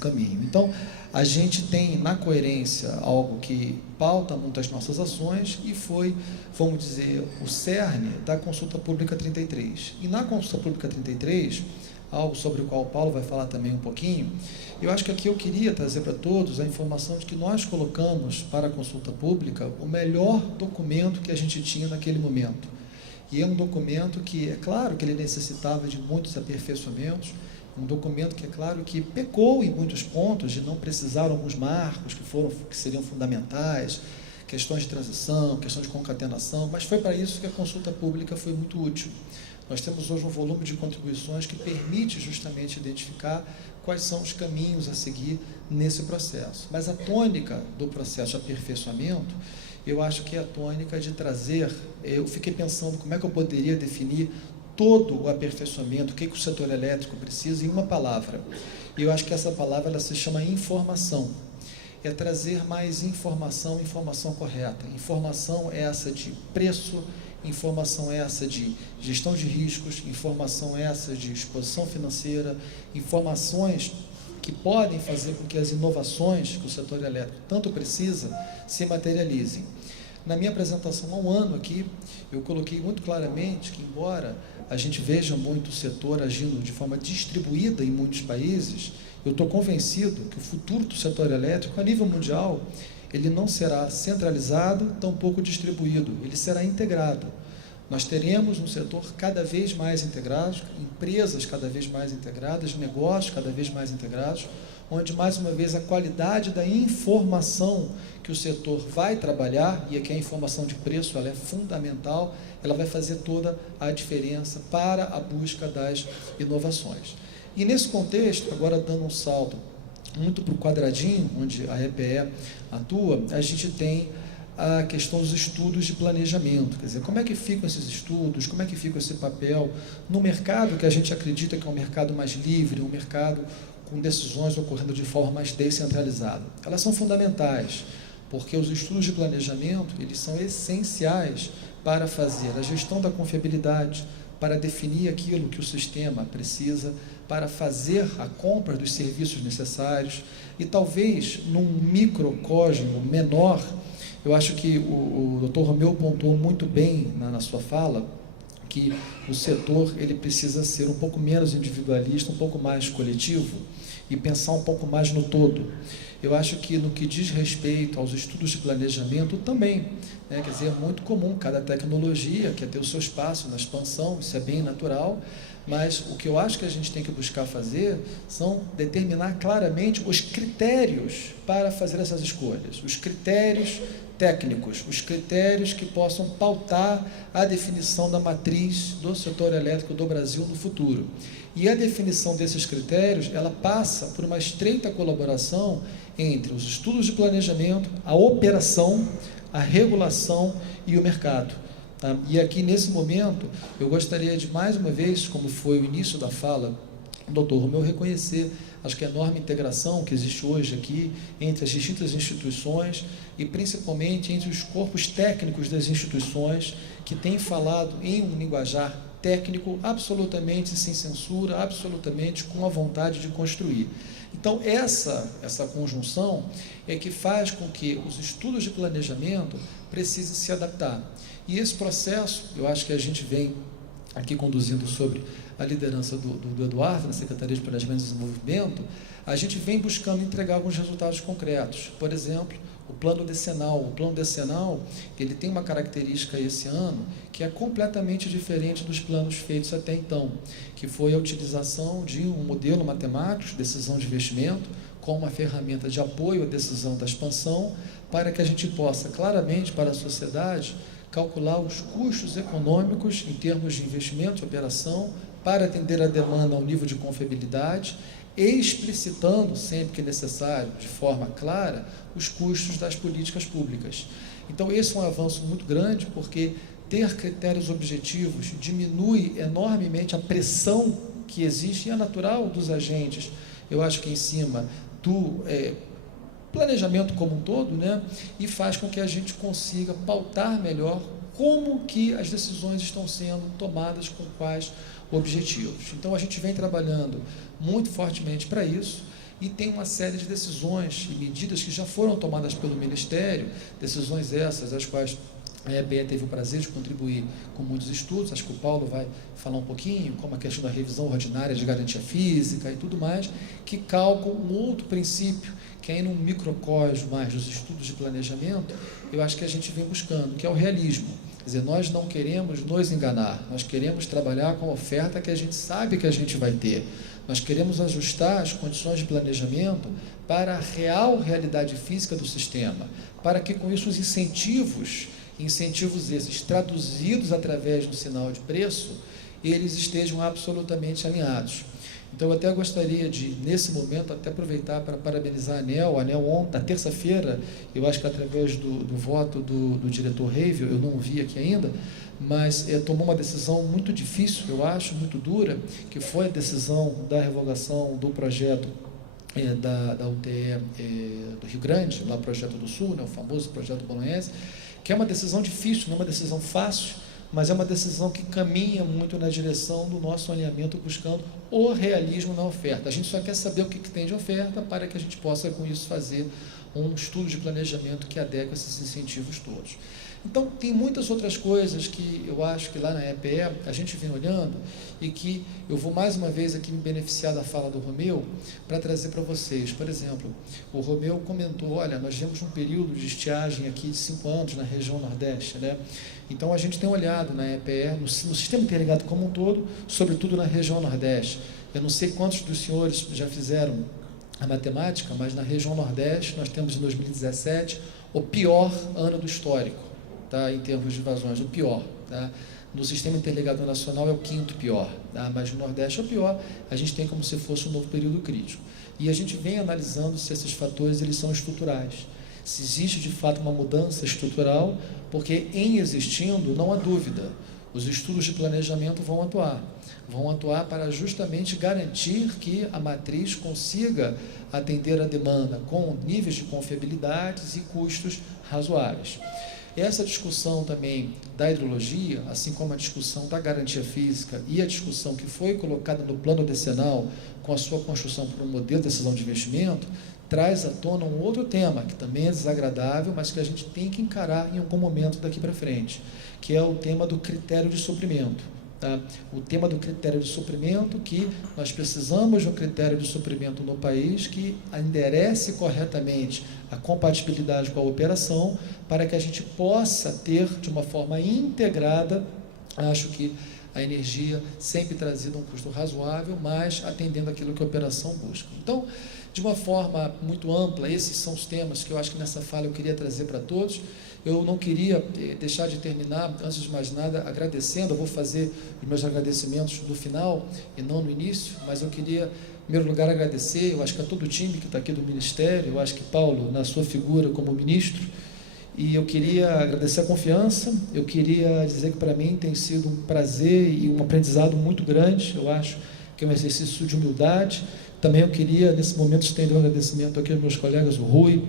caminho. Então, a gente tem na coerência algo que pauta muito as nossas ações e foi, vamos dizer, o cerne da consulta pública 33. E na consulta pública 33, algo sobre o qual o Paulo vai falar também um pouquinho, eu acho que aqui eu queria trazer para todos a informação de que nós colocamos para a consulta pública o melhor documento que a gente tinha naquele momento. E é um documento que, é claro que ele necessitava de muitos aperfeiçoamentos, um documento que, é claro, que pecou em muitos pontos de não precisar alguns marcos que seriam fundamentais, questões de transição, questões de concatenação, mas foi para isso que a consulta pública foi muito útil. Nós temos hoje um volume de contribuições que permite justamente identificar quais são os caminhos a seguir nesse processo. Mas a tônica do processo de aperfeiçoamento, eu acho que é a tônica de trazer, eu fiquei pensando como é que eu poderia definir todo o aperfeiçoamento, o que o setor elétrico precisa, em uma palavra. E eu acho que essa palavra ela se chama informação. É trazer mais informação, informação correta. Informação essa de preço, informação essa de gestão de riscos, informação essa de exposição financeira, informações que podem fazer com que as inovações que o setor elétrico tanto precisa se materializem. Na minha apresentação há um ano aqui, eu coloquei muito claramente que, embora a gente veja muito o setor agindo de forma distribuída em muitos países, eu estou convencido que o futuro do setor elétrico, a nível mundial, ele não será centralizado, tampouco distribuído, ele será integrado. Nós teremos um setor cada vez mais integrado, empresas cada vez mais integradas, negócios cada vez mais integrados, onde, mais uma vez, a qualidade da informação que o setor vai trabalhar, e aqui a informação de preço ela é fundamental, ela vai fazer toda a diferença para a busca das inovações. E nesse contexto, agora dando um salto muito para o quadradinho, onde a EPE atua, a gente tem a questão dos estudos de planejamento, quer dizer, como é que ficam esses estudos, como é que fica esse papel no mercado que a gente acredita que é um mercado mais livre, um mercado com decisões ocorrendo de forma mais descentralizada. Elas são fundamentais, porque os estudos de planejamento, eles são essenciais para fazer a gestão da confiabilidade, para definir aquilo que o sistema precisa, para fazer a compra dos serviços necessários, e talvez num microcosmo menor. Eu acho que o Dr. Romeu pontuou muito bem na sua fala que o setor ele precisa ser um pouco menos individualista, um pouco mais coletivo e pensar um pouco mais no todo. Eu acho que no que diz respeito aos estudos de planejamento também, né? Quer dizer, é muito comum, cada tecnologia quer ter o seu espaço na expansão, isso é bem natural, mas o que eu acho que a gente tem que buscar fazer são determinar claramente os critérios para fazer essas escolhas, os critérios técnicos, os critérios que possam pautar a definição da matriz do setor elétrico do Brasil no futuro. E a definição desses critérios, ela passa por uma estreita colaboração entre os estudos de planejamento, a operação, a regulação e o mercado. Tá? E aqui, nesse momento, eu gostaria de, mais uma vez, como foi o início da fala do Dr. Romeu, reconhecer, acho que a enorme integração que existe hoje aqui entre as distintas instituições e, principalmente, entre os corpos técnicos das instituições que têm falado em um linguajar técnico, absolutamente sem censura, absolutamente com a vontade de construir. Então, essa conjunção é que faz com que os estudos de planejamento precisem se adaptar. E esse processo, eu acho que a gente vem aqui conduzindo sobre a liderança do Eduardo, na Secretaria de Planejamento e Desenvolvimento, a gente vem buscando entregar alguns resultados concretos. Por exemplo, o plano decenal. O plano decenal, ele tem uma característica esse ano que é completamente diferente dos planos feitos até então, que foi a utilização de um modelo matemático de decisão de investimento como uma ferramenta de apoio à decisão da expansão, para que a gente possa claramente para a sociedade calcular os custos econômicos em termos de investimento, de operação, para atender a demanda ao nível de confiabilidade, explicitando, sempre que necessário, de forma clara, os custos das políticas públicas. Então, esse é um avanço muito grande, porque ter critérios objetivos diminui enormemente a pressão que existe, e é natural dos agentes, eu acho que em cima do planejamento como um todo, né? E faz com que a gente consiga pautar melhor como que as decisões estão sendo tomadas, com quais objetivos. Então, a gente vem trabalhando muito fortemente para isso, e tem uma série de decisões e medidas que já foram tomadas pelo Ministério, decisões essas, as quais a EPE teve o prazer de contribuir com muitos estudos, acho que o Paulo vai falar um pouquinho, como a questão da revisão ordinária de garantia física e tudo mais, que calcam um outro princípio, que aí num microcosmo mais dos estudos de planejamento, eu acho que a gente vem buscando, que é o realismo. Quer dizer, nós não queremos nos enganar, nós queremos trabalhar com a oferta que a gente sabe que a gente vai ter. Nós queremos ajustar as condições de planejamento para a real realidade física do sistema, para que com isso os incentivos esses traduzidos através do sinal de preço, eles estejam absolutamente alinhados. Então, eu até gostaria de, nesse momento, até aproveitar para parabenizar a ANEEL. A ANEEL ontem, na terça-feira, eu acho que através do voto do diretor Reivel, eu não o vi aqui ainda, mas tomou uma decisão muito difícil, eu acho, muito dura, que foi a decisão da revogação do projeto da UTE do Rio Grande, lá o Projeto do Sul, né, o famoso Projeto Bolognese, que é uma decisão difícil, não é uma decisão fácil, mas é uma decisão que caminha muito na direção do nosso alinhamento, buscando o realismo na oferta. A gente só quer saber o que tem de oferta para que a gente possa, com isso, fazer um estudo de planejamento que adequa esses incentivos todos. Então, tem muitas outras coisas que eu acho que lá na EPE a gente vem olhando e que eu vou mais uma vez aqui me beneficiar da fala do Romeu para trazer para vocês. Por exemplo, o Romeu comentou, olha, nós temos um período de estiagem aqui de 5 anos na região Nordeste, né? Então, a gente tem olhado na EPE, no sistema interligado como um todo, sobretudo na região Nordeste. Eu não sei quantos dos senhores já fizeram a matemática, mas na região Nordeste nós temos em 2017 o pior ano do histórico. Tá, em termos de vazões, o pior. Tá? No Sistema Interligado Nacional é o 5º pior, tá? Mas no Nordeste é o pior, a gente tem como se fosse um novo período crítico. E a gente vem analisando se esses fatores eles são estruturais, se existe de fato uma mudança estrutural, porque em existindo, não há dúvida, os estudos de planejamento vão atuar para justamente garantir que a matriz consiga atender a demanda com níveis de confiabilidade e custos razoáveis. Essa discussão também da hidrologia, assim como a discussão da garantia física e a discussão que foi colocada no plano decenal com a sua construção para o modelo de decisão de investimento, traz à tona um outro tema, que também é desagradável, mas que a gente tem que encarar em algum momento daqui para frente, que é o tema do critério de suprimento. Tá? O tema do critério de suprimento, que nós precisamos de um critério de suprimento no país que enderece corretamente a compatibilidade com a operação, para que a gente possa ter, de uma forma integrada, acho que a energia sempre trazida a um custo razoável, mas atendendo aquilo que a operação busca. Então, de uma forma muito ampla, esses são os temas que eu acho que nessa fala eu queria trazer para todos. Eu não queria deixar de terminar, antes de mais nada, agradecendo. Eu vou fazer os meus agradecimentos no final e não no início, mas eu queria, em primeiro lugar, agradecer, eu acho que a todo o time que está aqui do Ministério, eu acho que Paulo, na sua figura como ministro, e eu queria agradecer a confiança, eu queria dizer que para mim tem sido um prazer e um aprendizado muito grande, eu acho que é um exercício de humildade. Também eu queria, nesse momento, estender um agradecimento aqui aos meus colegas, o Rui,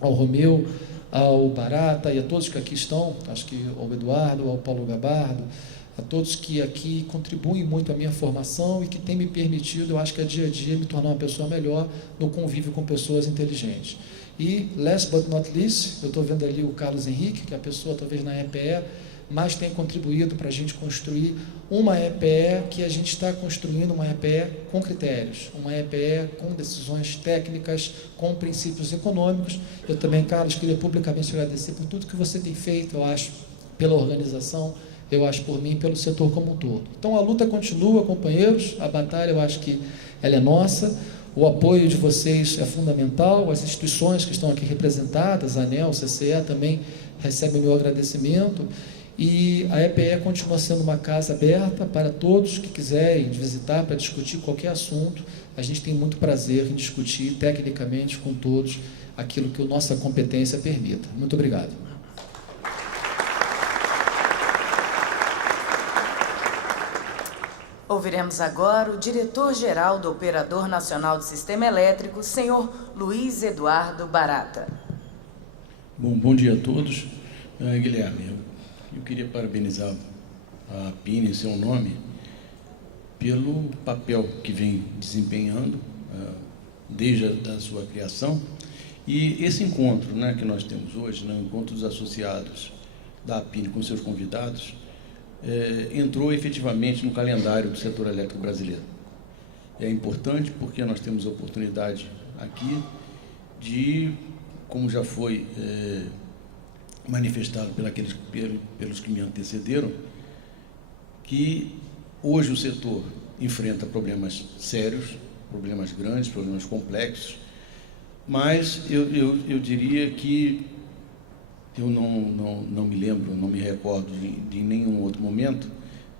ao Romeu, ao Barata e a todos que aqui estão, acho que ao Eduardo, ao Paulo Gabardo, a todos que aqui contribuem muito à minha formação e que têm me permitido, eu acho que a dia a dia, me tornar uma pessoa melhor no convívio com pessoas inteligentes. E, last but not least, eu estou vendo ali o Carlos Henrique, que é a pessoa, talvez, na EPE, mas tem contribuído para a gente construir uma EPE que a gente está construindo, uma EPE com critérios, uma EPE com decisões técnicas, com princípios econômicos. Eu também, Carlos, queria publicamente agradecer por tudo que você tem feito, eu acho, pela organização, eu acho por mim e pelo setor como um todo. Então, a luta continua, companheiros, a batalha, eu acho que ela é nossa, o apoio de vocês é fundamental, as instituições que estão aqui representadas, a ANEEL, o CCE, também recebem meu agradecimento. E a EPE continua sendo uma casa aberta para todos que quiserem visitar para discutir qualquer assunto. A gente tem muito prazer em discutir tecnicamente com todos aquilo que a nossa competência permita. Muito obrigado. Ouviremos agora o diretor-geral do Operador Nacional do Sistema Elétrico, senhor Luiz Eduardo Barata. Bom dia a todos. Guilherme, eu queria parabenizar a PIN, em seu nome, pelo papel que vem desempenhando desde a sua criação. E esse encontro, né, que nós temos hoje, o encontro dos associados da PIN com seus convidados, entrou efetivamente no calendário do setor elétrico brasileiro. É importante porque nós temos a oportunidade aqui de, como já foi manifestado pelos que me antecederam, que hoje o setor enfrenta problemas sérios, problemas grandes, problemas complexos, mas eu diria que eu não me lembro, não me recordo de nenhum outro momento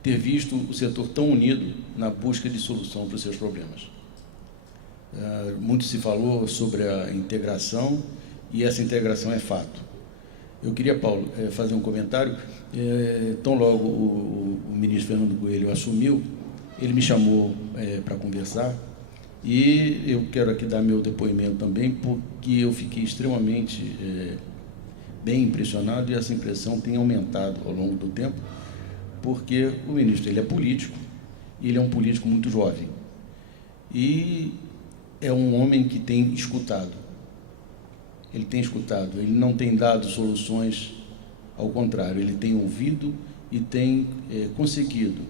ter visto o setor tão unido na busca de solução para os seus problemas. Muito se falou sobre a integração, e essa integração é fato. Eu queria, Paulo, fazer um comentário. Tão logo o ministro Fernando Coelho assumiu, ele me chamou para conversar, e eu quero aqui dar meu depoimento também, porque eu fiquei extremamente bem impressionado, e essa impressão tem aumentado ao longo do tempo, porque o ministro, ele é político, e ele é um político muito jovem, e é um homem que tem escutado. Ele tem escutado, ele não tem dado soluções, ao contrário, ele tem ouvido e tem conseguido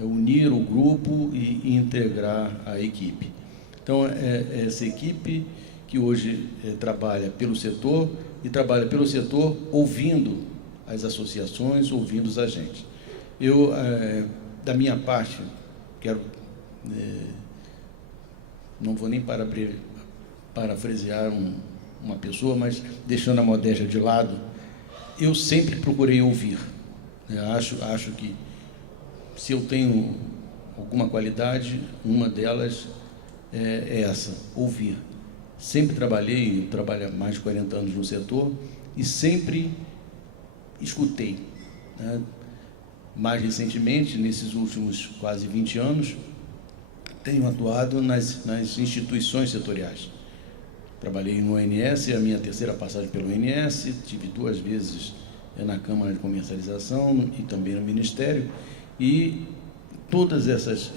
unir o grupo e integrar a equipe. Então, essa equipe que hoje trabalha pelo setor, e trabalha pelo setor ouvindo as associações, ouvindo os agentes. Eu, da minha parte, quero, não vou nem parafrasear uma pessoa, mas deixando a modéstia de lado, eu sempre procurei ouvir. Acho que se eu tenho alguma qualidade, uma delas é essa, ouvir. Sempre trabalhei, eu trabalho há mais de 40 anos no setor, e sempre escutei. Mais recentemente, nesses últimos quase 20 anos, tenho atuado nas instituições setoriais. Trabalhei no ONS, a minha terceira passagem pelo ONS, tive 2 vezes na Câmara de Comercialização e também no Ministério, e todas essas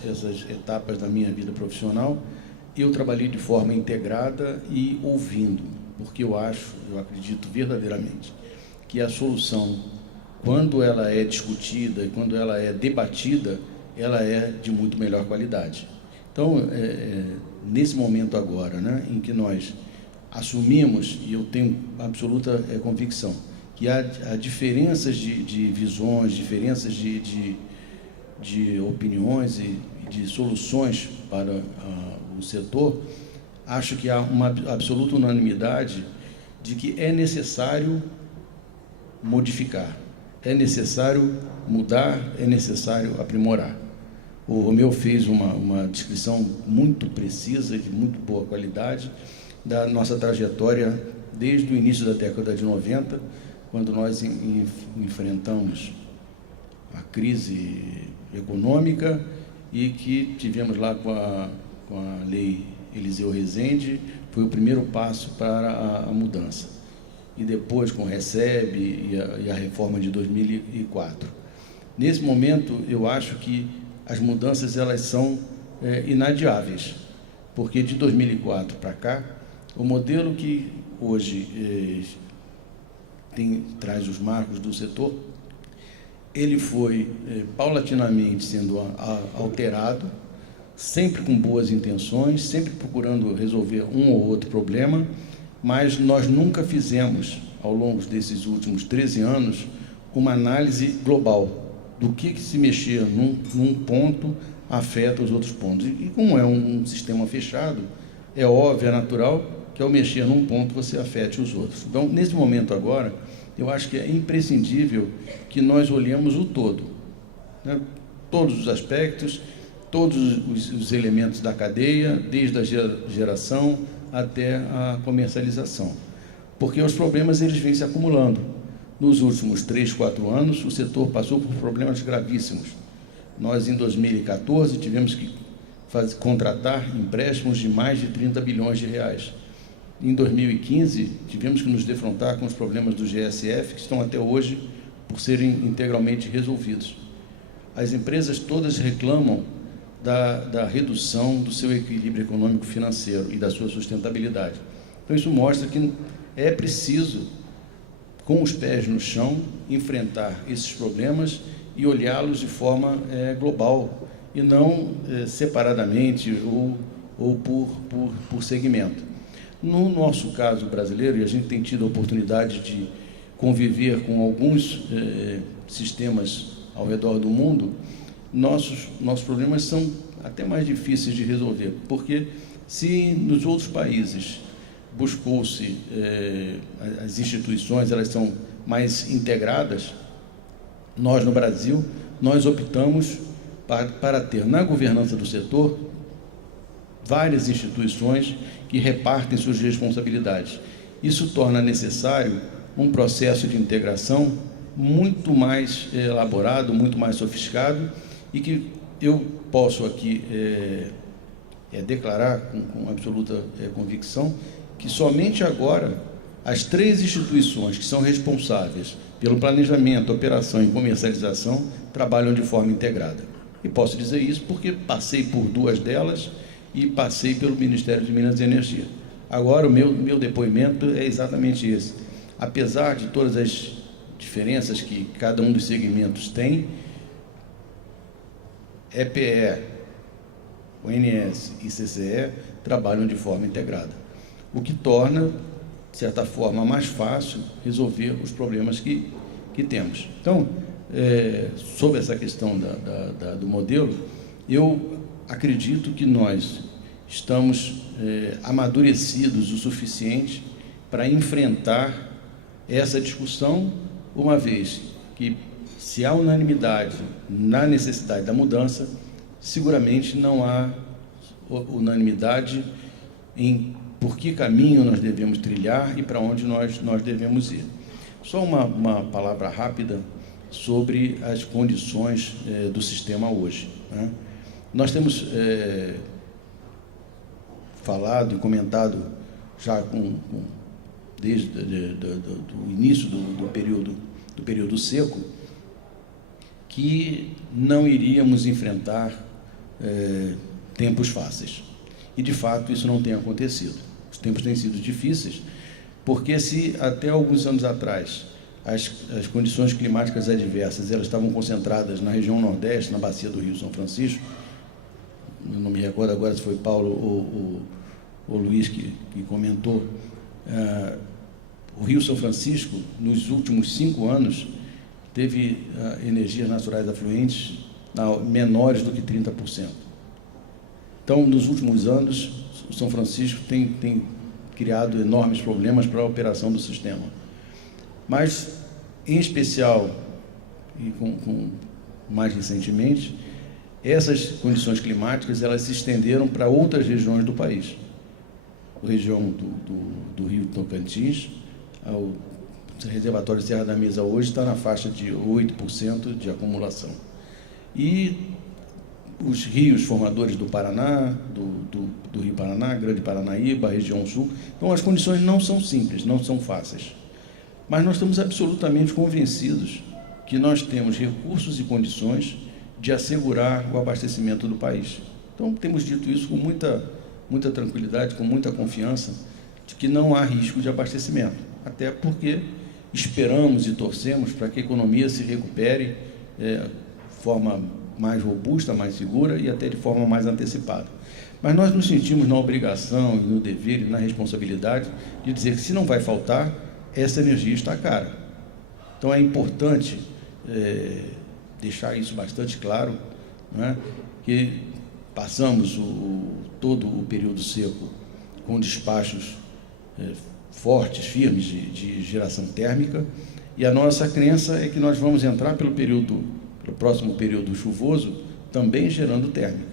etapas da minha vida profissional eu trabalhei de forma integrada e ouvindo, porque eu acredito verdadeiramente que a solução, quando ela é discutida e quando ela é debatida, ela é de muito melhor qualidade. Então, nesse momento agora, né, em que nós assumimos, e eu tenho absoluta convicção, que há diferenças de visões, diferenças de opiniões e de soluções para o setor, acho que há uma absoluta unanimidade de que é necessário modificar, é necessário mudar, é necessário aprimorar. O Romeu fez uma descrição muito precisa e de muito boa qualidade da nossa trajetória desde o início da década de 90, quando nós enfrentamos a crise econômica e que tivemos lá com a lei Eliseu Rezende, foi o primeiro passo para a mudança. E depois com o RECEB e a reforma de 2004. Nesse momento, eu acho que as mudanças elas são inadiáveis, porque de 2004 para cá, o modelo que hoje traz os marcos do setor, ele foi paulatinamente sendo alterado, sempre com boas intenções, sempre procurando resolver um ou outro problema, mas nós nunca fizemos, ao longo desses últimos 13 anos, uma análise global do que se mexer num ponto afeta os outros pontos. E como é um sistema fechado, é óbvio, é natural que ao mexer num ponto você afete os outros. Então, nesse momento agora, eu acho que é imprescindível que nós olhemos o todo, né? Todos os aspectos, todos os elementos da cadeia, desde a geração até a comercialização. Porque os problemas eles vêm se acumulando. Nos últimos 3, 4 anos, o setor passou por problemas gravíssimos. Nós, em 2014, tivemos que contratar empréstimos de mais de 30 bilhões de reais. Em 2015, tivemos que nos defrontar com os problemas do GSF, que estão até hoje por serem integralmente resolvidos. As empresas todas reclamam da redução do seu equilíbrio econômico-financeiro e da sua sustentabilidade. Então, isso mostra que é preciso, com os pés no chão, enfrentar esses problemas e olhá-los de forma global e não separadamente ou por segmento. No nosso caso brasileiro, e a gente tem tido a oportunidade de conviver com alguns sistemas ao redor do mundo, nossos problemas são até mais difíceis de resolver, porque se nos outros países buscou-se, as instituições elas são mais integradas, nós no Brasil, nós optamos para ter na governança do setor várias instituições que repartem suas responsabilidades. Isso torna necessário um processo de integração muito mais elaborado, muito mais sofisticado e que eu posso aqui declarar com absoluta convicção que somente agora as 3 instituições que são responsáveis pelo planejamento, operação e comercialização trabalham de forma integrada. E posso dizer isso porque passei por 2 delas e passei pelo Ministério de Minas e Energia. Agora, o meu depoimento é exatamente esse. Apesar de todas as diferenças que cada um dos segmentos tem, EPE, ONS e CCE trabalham de forma integrada, o que torna, de certa forma, mais fácil resolver os problemas que temos. Então, sobre essa questão do modelo, eu acredito que nós estamos amadurecidos o suficiente para enfrentar essa discussão, uma vez que, se há unanimidade na necessidade da mudança, seguramente não há unanimidade em por que caminho nós devemos trilhar e para onde nós devemos ir. Só uma palavra rápida sobre as condições do sistema hoje, né? Nós temos falado e comentado já desde o início do período do período seco, que não iríamos enfrentar tempos fáceis. E, de fato, isso não tem acontecido. Os tempos têm sido difíceis, porque se até alguns anos atrás as condições climáticas adversas elas estavam concentradas na região Nordeste, na bacia do Rio São Francisco, eu não me recordo agora se foi Paulo ou Luiz que comentou, o Rio São Francisco, nos últimos 5 anos, teve energias naturais afluentes menores do que 30%. Então, nos últimos anos, o São Francisco tem criado enormes problemas para a operação do sistema. Mas, em especial, e mais recentemente, essas condições climáticas elas se estenderam para outras regiões do país. A região do Rio Tocantins, o reservatório de Serra da Mesa hoje está na faixa de 8% de acumulação. E os rios formadores do Paraná, do Rio Paraná, Grande Paranaíba, região sul. Então, as condições não são simples, não são fáceis. Mas nós estamos absolutamente convencidos que nós temos recursos e condições de assegurar o abastecimento do país. Então, temos dito isso com muita tranquilidade, com muita confiança, de que não há risco de abastecimento. Até porque esperamos e torcemos para que a economia se recupere de forma mais robusta, mais segura e até de forma mais antecipada. Mas nós nos sentimos na obrigação, no dever e na responsabilidade de dizer que se não vai faltar, essa energia está cara. Então é importante deixar isso bastante claro, né, que passamos todo o período seco com despachos fortes, firmes de geração térmica, e a nossa crença é que nós vamos entrar pelo próximo período chuvoso também gerando térmica,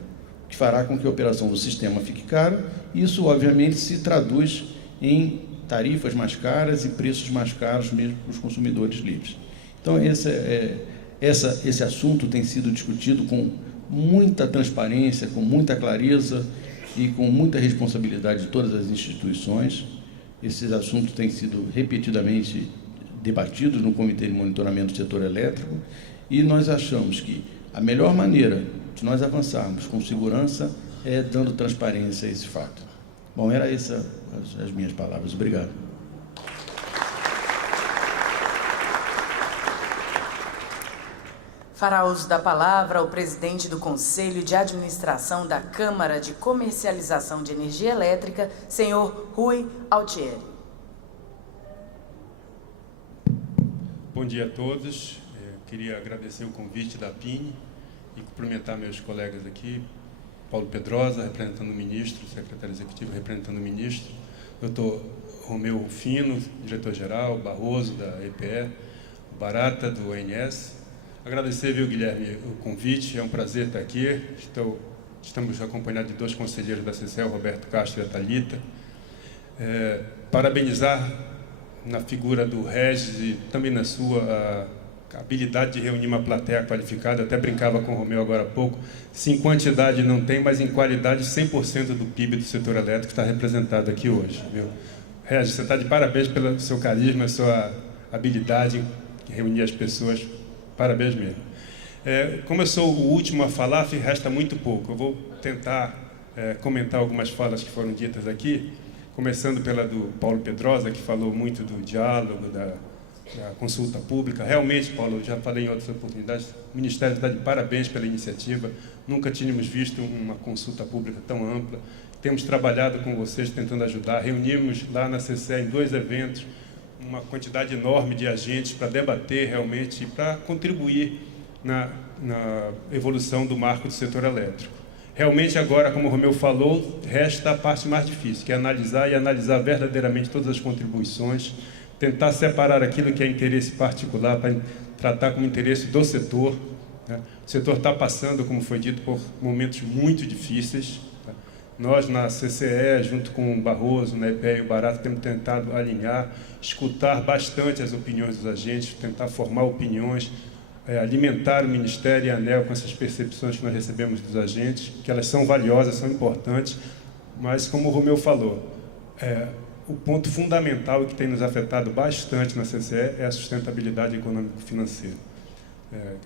que fará com que a operação do sistema fique cara, e isso obviamente se traduz em tarifas mais caras e preços mais caros mesmo para os consumidores livres. Então esse assunto tem sido discutido com muita transparência, com muita clareza e com muita responsabilidade de todas as instituições. Esses assuntos têm sido repetidamente debatidos no Comitê de Monitoramento do Setor Elétrico, e nós achamos que a melhor maneira de nós avançarmos com segurança é dando transparência a esse fato. Bom, era essas as minhas palavras. Obrigado. Fará uso da palavra o presidente do Conselho de Administração da Câmara de Comercialização de Energia Elétrica, senhor Rui Altieri. Bom dia a todos. Queria agradecer o convite da PINE e cumprimentar meus colegas aqui, Paulo Pedrosa, representando o ministro, secretário executivo, representando o ministro, doutor Romeu Fino, diretor-geral, Barroso, da EPE, Barata, do ONS. Agradecer, viu, Guilherme, o convite, é um prazer estar aqui. Estamos acompanhados de 2 conselheiros da CCE, o Roberto Castro e a Thalita. Parabenizar na figura do Regis e também na sua a habilidade de reunir uma plateia qualificada. Até brincava com o Romeu agora há pouco. Se em quantidade não tem, mas em qualidade 100% do PIB do setor elétrico está representado aqui hoje. Viu? Regis, você está de parabéns pelo seu carisma, sua habilidade em reunir as pessoas. Parabéns mesmo. Como eu sou o último a falar, resta muito pouco. Eu vou tentar comentar algumas falas que foram ditas aqui, começando pela do Paulo Pedrosa, que falou muito do diálogo, da consulta pública. Realmente, Paulo, eu já falei em outras oportunidades, o Ministério está de parabéns pela iniciativa. Nunca tínhamos visto uma consulta pública tão ampla. Temos trabalhado com vocês, tentando ajudar. Reunimos lá na CCE, em 2 eventos, uma quantidade enorme de agentes para debater realmente e para contribuir na evolução do marco do setor elétrico. Realmente agora, como o Romeu falou, resta a parte mais difícil, que é analisar verdadeiramente todas as contribuições, tentar separar aquilo que é interesse particular para tratar como interesse do setor. Né? O setor está passando, como foi dito, por momentos muito difíceis. Tá? Nós, na CCE, junto com o Barroso, na EPE e o Barata, temos tentado alinhar, escutar bastante as opiniões dos agentes, tentar formar opiniões, alimentar o Ministério e a ANEEL com essas percepções que nós recebemos dos agentes, que elas são valiosas, são importantes, mas, como o Romeu falou, o ponto fundamental que tem nos afetado bastante na CCE é a sustentabilidade econômico-financeira.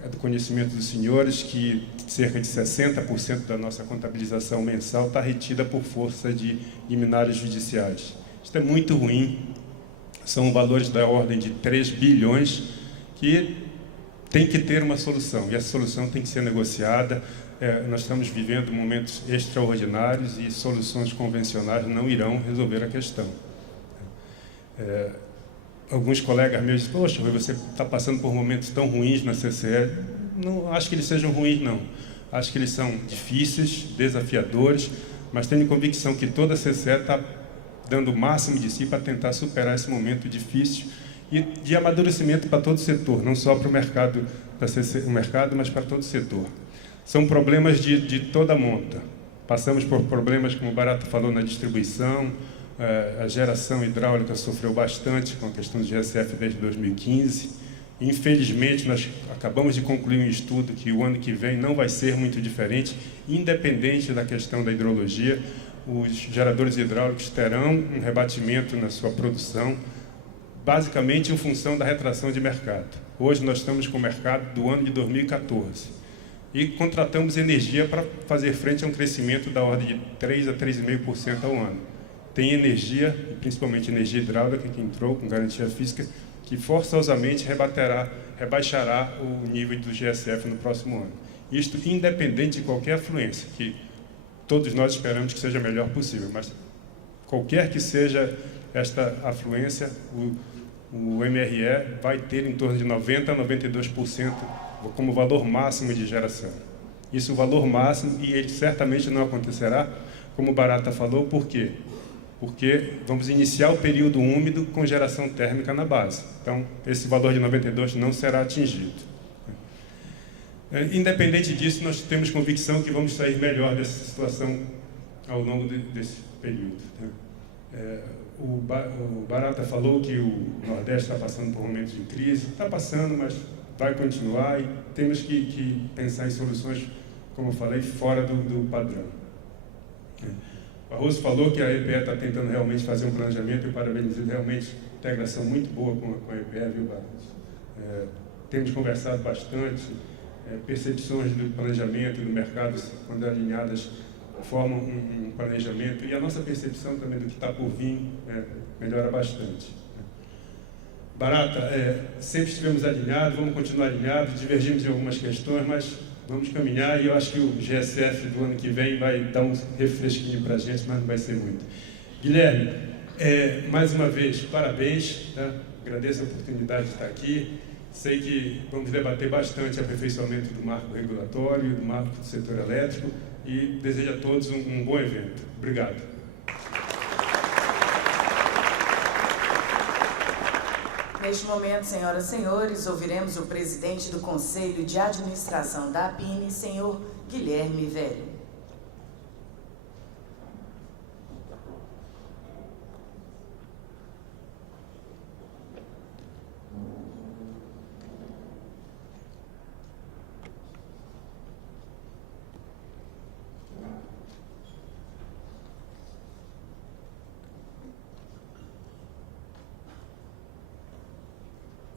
É do conhecimento dos senhores que cerca de 60% da nossa contabilização mensal está retida por força de liminares judiciais. Isso é muito ruim, são valores da ordem de 3 bilhões que tem que ter uma solução, e essa solução tem que ser negociada. Nós estamos vivendo momentos extraordinários e soluções convencionais não irão resolver a questão. Alguns colegas meus dizem: poxa, você está passando por momentos tão ruins na CCE. Não acho que eles sejam ruins, não. Acho que eles são difíceis, desafiadores, mas tenho convicção que toda a CCE está dando o máximo de si para tentar superar esse momento difícil e de amadurecimento para todo o setor, não só para o mercado, mas para todo o setor. São problemas de toda a monta. Passamos por problemas, como o Barata falou, na distribuição. A geração hidráulica sofreu bastante com a questão do GSF desde 2015. Infelizmente, nós acabamos de concluir um estudo que o ano que vem não vai ser muito diferente, independente da questão da hidrologia. Os geradores hidráulicos terão um rebatimento na sua produção, basicamente em função da retração de mercado. Hoje nós estamos com o mercado do ano de 2014 e contratamos energia para fazer frente a um crescimento da ordem de 3 a 3,5% ao ano. Tem energia, e principalmente energia hidráulica, que entrou com garantia física, que forçosamente rebaixará o nível do GSF no próximo ano. Isto independente de qualquer afluência, que todos nós esperamos que seja a melhor possível, mas qualquer que seja esta afluência, o MRE vai ter em torno de 90% a 92% como valor máximo de geração. Isso é o valor máximo, e ele certamente não acontecerá, como o Barata falou. Por quê? Porque vamos iniciar o período úmido com geração térmica na base. Então, esse valor de 92 não será atingido. Independente disso, nós temos convicção que vamos sair melhor dessa situação ao longo desse período. O Barata falou que o Nordeste está passando por momentos de crise. Está passando, mas vai continuar, e temos que pensar em soluções, como eu falei, fora do padrão. Barroso falou que a EPE está tentando realmente fazer um planejamento, e parabenizo, realmente integração muito boa com a EPE, viu, Barroso? Temos conversado bastante, percepções do planejamento e do mercado, quando alinhadas, formam um planejamento, e a nossa percepção também do que está por vir melhora bastante. Barata, sempre estivemos alinhados, vamos continuar alinhados, divergimos em algumas questões, mas vamos caminhar, e eu acho que o GSF do ano que vem vai dar um refresquinho para a gente, mas não vai ser muito. Guilherme, mais uma vez, parabéns, tá? Agradeço a oportunidade de estar aqui. Sei que vamos debater bastante o aperfeiçoamento do marco regulatório, do marco do setor elétrico, e desejo a todos um bom evento. Obrigado. Neste momento, senhoras e senhores, ouviremos o presidente do Conselho de Administração da APINE, senhor Guilherme Velho.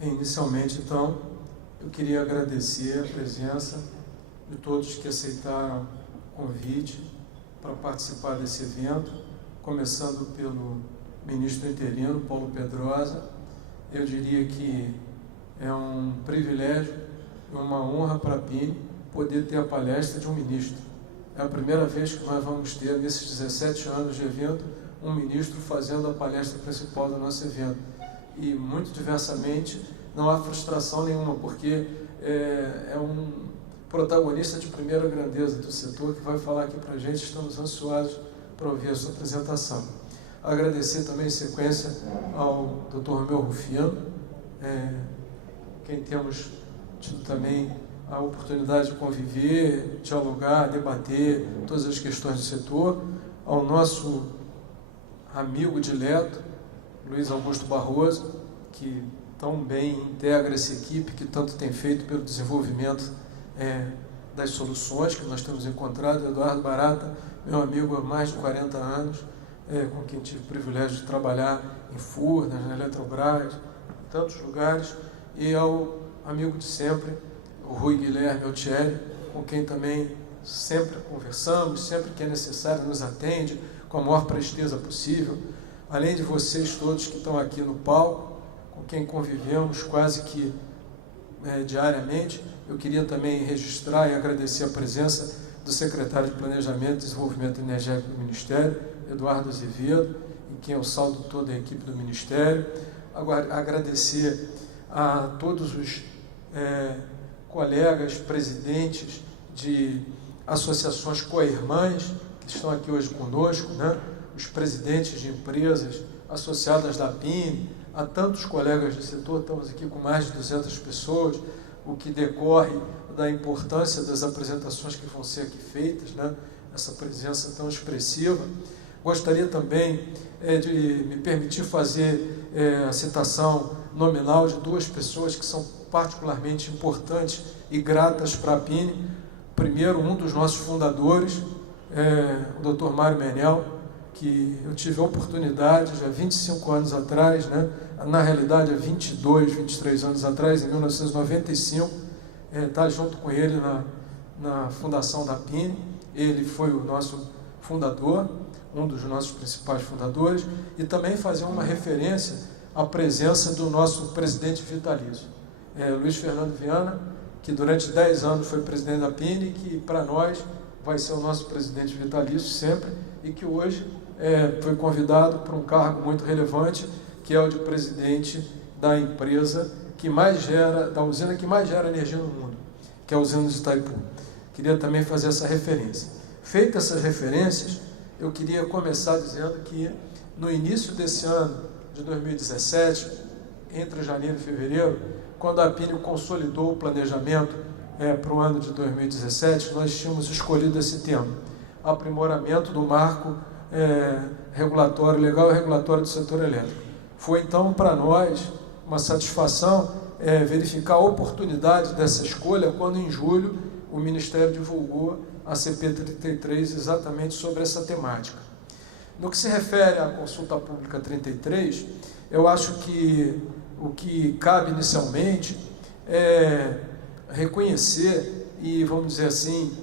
Inicialmente, então, eu queria agradecer a presença de todos que aceitaram o convite para participar desse evento, começando pelo ministro interino, Paulo Pedrosa. Eu diria que é um privilégio e uma honra para a PINE poder ter a palestra de um ministro. É a primeira vez que nós vamos ter, nesses 17 anos de evento, um ministro fazendo a palestra principal do nosso evento. E, muito diversamente, não há frustração nenhuma, porque é um protagonista de primeira grandeza do setor que vai falar aqui para a gente. Estamos ansiosos para ouvir a sua apresentação. Agradecer também em sequência ao Dr. Romeu Rufino, quem temos tido também a oportunidade de conviver, dialogar, debater todas as questões do setor, ao nosso amigo dileto, Luiz Augusto Barroso, que tão bem integra essa equipe, que tanto tem feito pelo desenvolvimento das soluções que nós temos encontrado. Eduardo Barata, meu amigo há mais de 40 anos, com quem tive o privilégio de trabalhar em Furnas, na Eletrobras, em tantos lugares, e ao amigo de sempre, o Rui Guilherme Altieri, com quem também sempre conversamos, sempre que é necessário nos atende, com a maior presteza possível, além de vocês todos que estão aqui no palco, com quem convivemos quase que diariamente. Eu queria também registrar e agradecer a presença do secretário de Planejamento e Desenvolvimento Energético do Ministério, Eduardo Azevedo, em quem eu saldo toda a equipe do Ministério. Agora, agradecer a todos os colegas, presidentes de associações co-irmãs que estão aqui hoje conosco, né? Os presidentes de empresas associadas da PINE, a tantos colegas do setor, estamos aqui com mais de 200 pessoas, o que decorre da importância das apresentações que vão ser aqui feitas, né? Essa presença tão expressiva. Gostaria também de me permitir fazer a citação nominal de duas pessoas que são particularmente importantes e gratas para a PINE. Primeiro, um dos nossos fundadores, o Dr. Mário Menel, que eu tive a oportunidade, já 25 anos atrás, né, na realidade há 22, 23 anos atrás, em 1995, estar junto com ele na fundação da PINE. Ele foi o nosso fundador, um dos nossos principais fundadores, e também fazer uma referência à presença do nosso presidente vitalício, Luiz Fernando Viana, que durante 10 anos foi presidente da PINE e que para nós vai ser o nosso presidente vitalício sempre, e que hoje foi convidado para um cargo muito relevante, que é o de presidente da empresa que mais gera, da usina que mais gera energia no mundo, que é a usina de Itaipu. Queria também fazer essa referência. Feitas essas referências, eu queria começar dizendo que no início desse ano de 2017, entre janeiro e fevereiro, quando a PINE consolidou o planejamento para o ano de 2017, nós tínhamos escolhido esse tema: aprimoramento do marco regulatório, legal e regulatório do setor elétrico. Foi então para nós uma satisfação verificar a oportunidade dessa escolha quando em julho o Ministério divulgou a CP 33 exatamente sobre essa temática. No que se refere à consulta pública 33, eu acho que o que cabe inicialmente é reconhecer e, vamos dizer assim,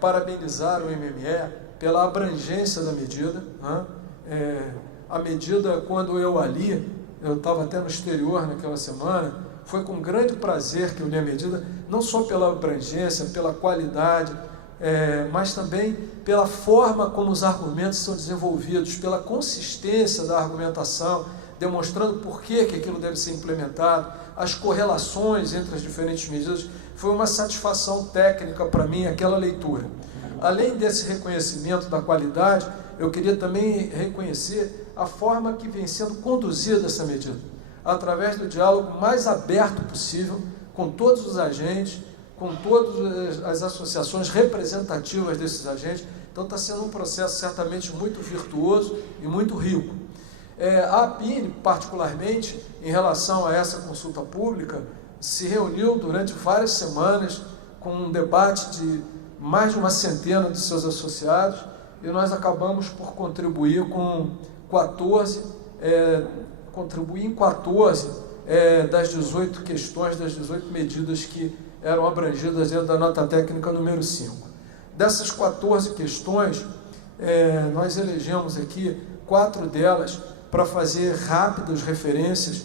parabenizar o MME pela abrangência da medida, né? A medida, quando eu estava até no exterior naquela semana, foi com grande prazer que eu li a medida, não só pela abrangência, pela qualidade, mas também pela forma como os argumentos são desenvolvidos, pela consistência da argumentação, demonstrando por que aquilo deve ser implementado, as correlações entre as diferentes medidas. Foi uma satisfação técnica para mim aquela leitura. Além desse reconhecimento da qualidade, eu queria também reconhecer a forma que vem sendo conduzida essa medida, através do diálogo mais aberto possível com todos os agentes, com todas as associações representativas desses agentes. Então está sendo um processo certamente muito virtuoso e muito rico. A PINE, particularmente, em relação a essa consulta pública, se reuniu durante várias semanas com um debate de mais de uma centena de seus associados, e nós acabamos por contribuir com 14 das 18 questões, das 18 medidas que eram abrangidas dentro da nota técnica número 5. Dessas 14 questões, nós elegemos aqui 4 delas para fazer rápidas referências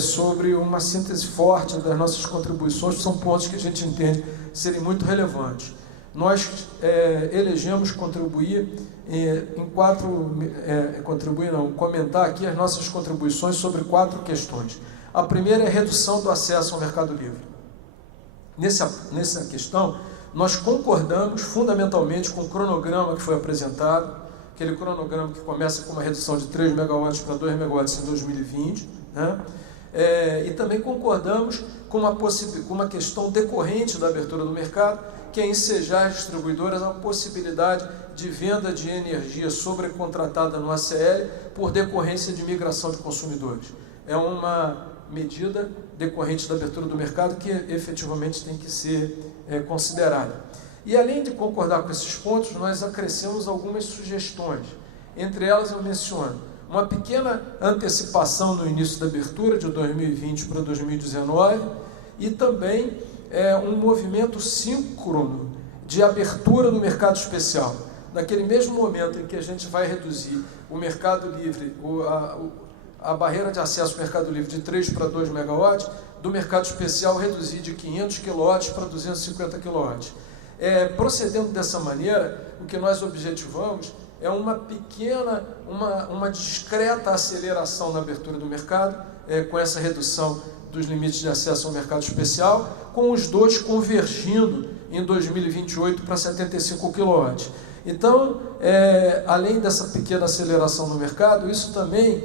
sobre uma síntese forte das nossas contribuições, que são pontos que a gente entende serem muito relevantes. Nós elegemos comentar aqui as nossas contribuições sobre 4 questões. A primeira é a redução do acesso ao mercado livre. Nessa questão, nós concordamos fundamentalmente com o cronograma que foi apresentado, aquele cronograma que começa com uma redução de 3 megawatts para 2 megawatts em 2020, né? E também concordamos com uma questão decorrente da abertura do mercado, que é ensejar as distribuidoras a possibilidade de venda de energia sobrecontratada no ACL por decorrência de migração de consumidores. É uma medida decorrente da abertura do mercado que efetivamente tem que ser considerada. E além de concordar com esses pontos, nós acrescemos algumas sugestões. Entre elas eu menciono uma pequena antecipação no início da abertura de 2020 para 2019 e também um movimento síncrono de abertura do mercado especial. Naquele mesmo momento em que a gente vai reduzir o mercado livre, a barreira de acesso ao mercado livre de 3 para 2 megawatts, do mercado especial reduzir de 500 kW para 250 kW. Procedendo dessa maneira, o que nós objetivamos é uma pequena, uma discreta aceleração na abertura do mercado, com essa redução dos limites de acesso ao mercado especial, com os dois convergindo em 2028 para 75 kW. Então, além dessa pequena aceleração no mercado, isso também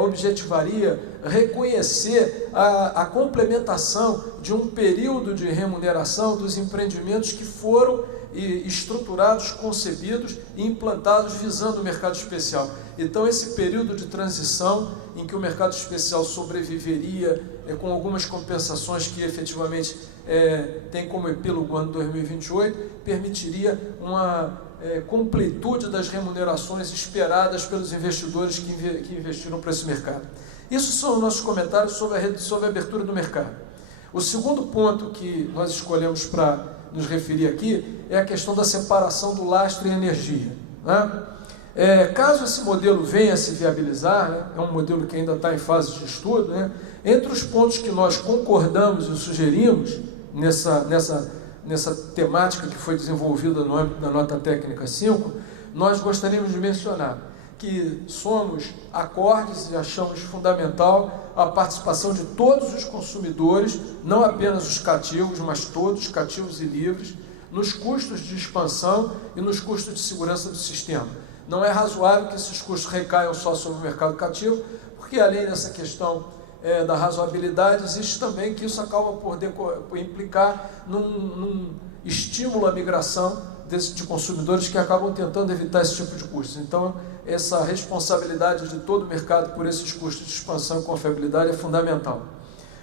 objetivaria reconhecer a complementação de um período de remuneração dos empreendimentos que foram estruturados, concebidos e implantados visando o mercado especial. Então, esse período de transição em que o mercado especial sobreviveria com algumas compensações que efetivamente tem como epílogo o ano 2028, permitiria uma completude das remunerações esperadas pelos investidores que investiram para esse mercado. Isso são os nossos comentários sobre a abertura do mercado. O segundo ponto que nós escolhemos para nos referir aqui é a questão da separação do lastro e energia, né? Caso esse modelo venha a se viabilizar, né, é um modelo que ainda está em fase de estudo, né, entre os pontos que nós concordamos e sugerimos nessa temática que foi desenvolvida no âmbito da nota técnica 5, nós gostaríamos de mencionar que somos acordes e achamos fundamental a participação de todos os consumidores, não apenas os cativos, mas todos, cativos e livres, nos custos de expansão e nos custos de segurança do sistema. Não é razoável que esses custos recaiam só sobre o mercado cativo, porque além dessa questão da razoabilidade, existe também que isso acaba por implicar num estímulo à migração de consumidores que acabam tentando evitar esse tipo de custos. Então, essa responsabilidade de todo o mercado por esses custos de expansão e confiabilidade é fundamental.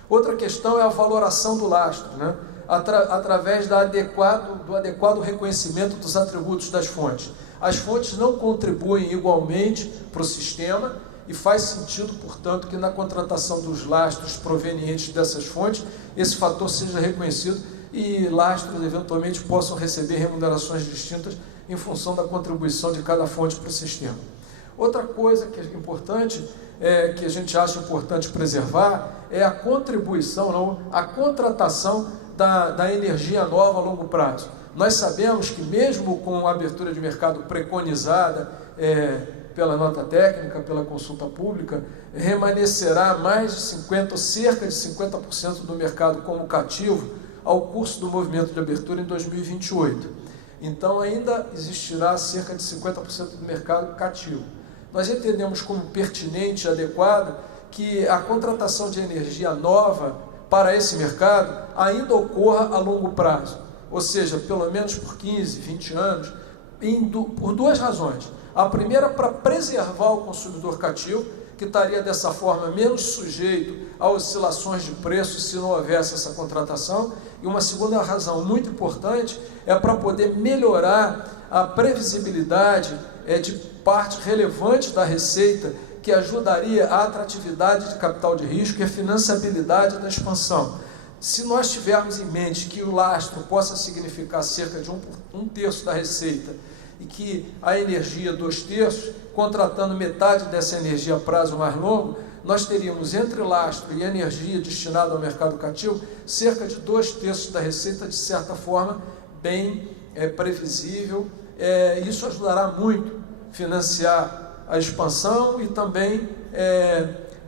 Outra questão é a valoração do lastro, né? Através do adequado reconhecimento dos atributos das fontes. As fontes não contribuem igualmente para o sistema e faz sentido, portanto, que na contratação dos lastros provenientes dessas fontes, esse fator seja reconhecido e lastros eventualmente possam receber remunerações distintas em função da contribuição de cada fonte para o sistema. Outra coisa que é importante, que a gente acha importante preservar, é a contribuição, a contratação da energia nova a longo prazo. Nós sabemos que mesmo com a abertura de mercado preconizada pela nota técnica, pela consulta pública, remanescerá mais de 50%, cerca de 50% do mercado como cativo ao curso do movimento de abertura em 2028. Então ainda existirá cerca de 50% do mercado cativo. Nós entendemos como pertinente e adequado que a contratação de energia nova para esse mercado ainda ocorra a longo prazo, ou seja, pelo menos por 15, 20 anos, por duas razões. A primeira, para preservar o consumidor cativo, que estaria dessa forma menos sujeito a oscilações de preço se não houvesse essa contratação. E uma segunda razão muito importante é para poder melhorar a previsibilidade de parte relevante da receita, que ajudaria a atratividade de capital de risco e a financiabilidade da expansão. Se nós tivermos em mente que o lastro possa significar cerca de um terço da receita e que a energia 2/3, contratando metade dessa energia a prazo mais longo, nós teríamos entre lastro e energia destinada ao mercado cativo cerca de 2/3 da receita, de certa forma, bem previsível. Isso ajudará muito a financiar a expansão e também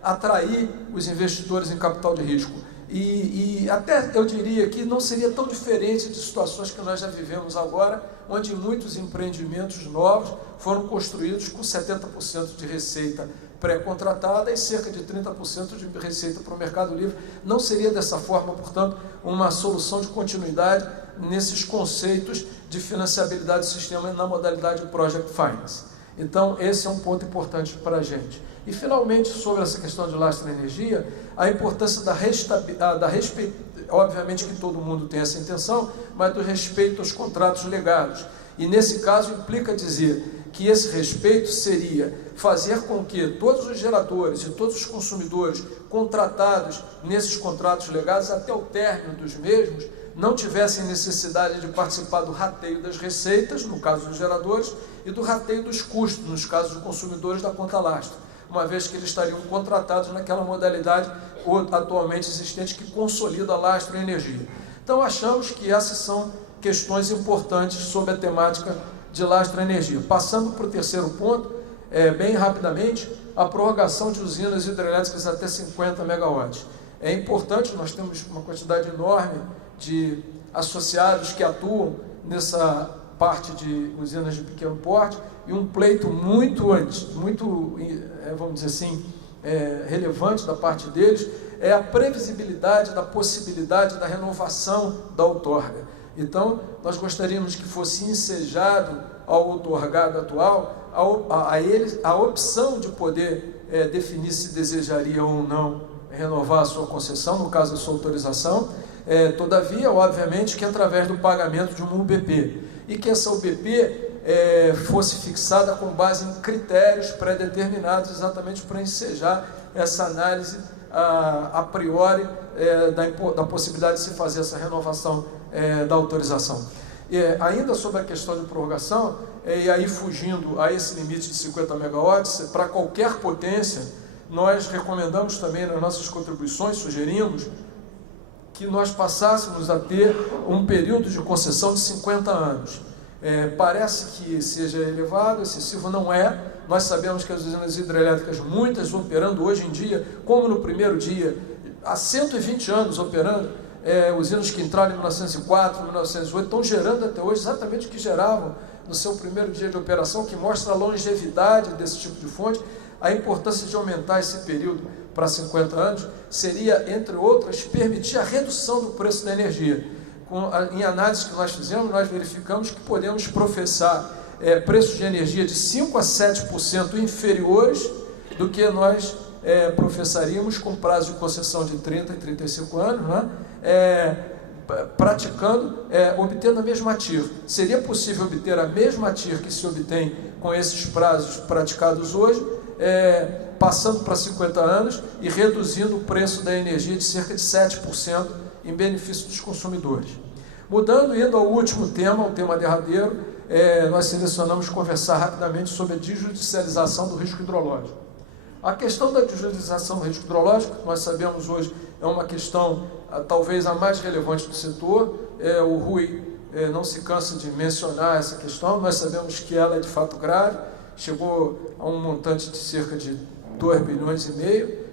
atrair os investidores em capital de risco. E até eu diria que não seria tão diferente de situações que nós já vivemos agora, onde muitos empreendimentos novos foram construídos com 70% de receita pré-contratada e cerca de 30% de receita para o mercado livre. Não seria dessa forma, portanto, uma solução de continuidade nesses conceitos de financiabilidade do sistema na modalidade Project Finance. Então, esse é um ponto importante para a gente. E, finalmente, sobre essa questão de lastro e energia, a importância da respeito, obviamente que todo mundo tem essa intenção, mas do respeito aos contratos legados. E, nesse caso, implica dizer que esse respeito seria fazer com que todos os geradores e todos os consumidores contratados nesses contratos legais, até o término dos mesmos, não tivessem necessidade de participar do rateio das receitas, no caso dos geradores, e do rateio dos custos, nos casos dos consumidores da conta lastro, uma vez que eles estariam contratados naquela modalidade atualmente existente que consolida lastro e energia. Então, achamos que essas são questões importantes sobre a temática de lastro e energia. Passando para o terceiro ponto, bem rapidamente, a prorrogação de usinas hidrelétricas até 50 megawatts. É importante, nós temos uma quantidade enorme de associados que atuam nessa parte de usinas de pequeno porte, e um pleito muito, vamos dizer assim, relevante da parte deles é a previsibilidade da possibilidade da renovação da outorga. Então, nós gostaríamos que fosse ensejado ao outorgado atual a eles a opção de poder definir se desejaria ou não renovar a sua concessão, no caso a sua autorização, todavia, obviamente, que através do pagamento de uma UBP, e que essa UBP fosse fixada com base em critérios pré-determinados, exatamente para ensejar essa análise a priori da possibilidade de se fazer essa renovação da autorização. Ainda sobre a questão de prorrogação, e aí fugindo a esse limite de 50 megawatts, para qualquer potência, nós recomendamos também nas nossas contribuições, sugerimos que nós passássemos a ter um período de concessão de 50 anos. Parece que seja elevado, excessivo, não é. Nós sabemos que as usinas hidrelétricas, muitas operando hoje em dia, como no primeiro dia, há 120 anos operando, usinas que entraram em 1904, 1908, estão gerando até hoje exatamente o que geravam no seu primeiro dia de operação, que mostra a longevidade desse tipo de fonte. A importância de aumentar esse período para 50 anos seria, entre outras, permitir a redução do preço da energia. Em análise que nós fizemos, nós verificamos que podemos professar preços de energia de 5% a 7% inferiores do que nós professaríamos com prazo de concessão de 30 e 35 anos, né? Obtendo a mesma TIR. Seria possível obter a mesma TIR que se obtém com esses prazos praticados hoje, passando para 50 anos e reduzindo o preço da energia de cerca de 7% em benefício dos consumidores. Mudando, indo ao último tema, o tema derradeiro, nós selecionamos conversar rapidamente sobre a desjudicialização do risco hidrológico. A questão da desjudicialização do risco hidrológico, nós sabemos hoje, é uma questão talvez a mais relevante do setor. O Rui não se cansa de mencionar essa questão. Nós sabemos que ela é de fato grave, chegou a um montante de cerca de 2,5 bilhões.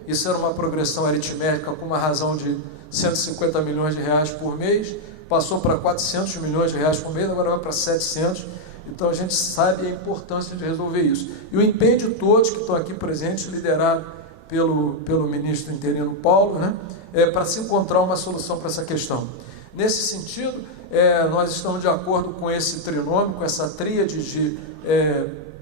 Isso era uma progressão aritmética com uma razão de 150 milhões de reais por mês, passou para 400 milhões de reais por mês, agora vai para 700. Então a gente sabe a importância de resolver isso. E o empenho de todos que estão aqui presentes, liderado pelo ministro interino Paulo, né, para se encontrar uma solução para essa questão. Nesse sentido, nós estamos de acordo com esse trinômio, com essa tríade de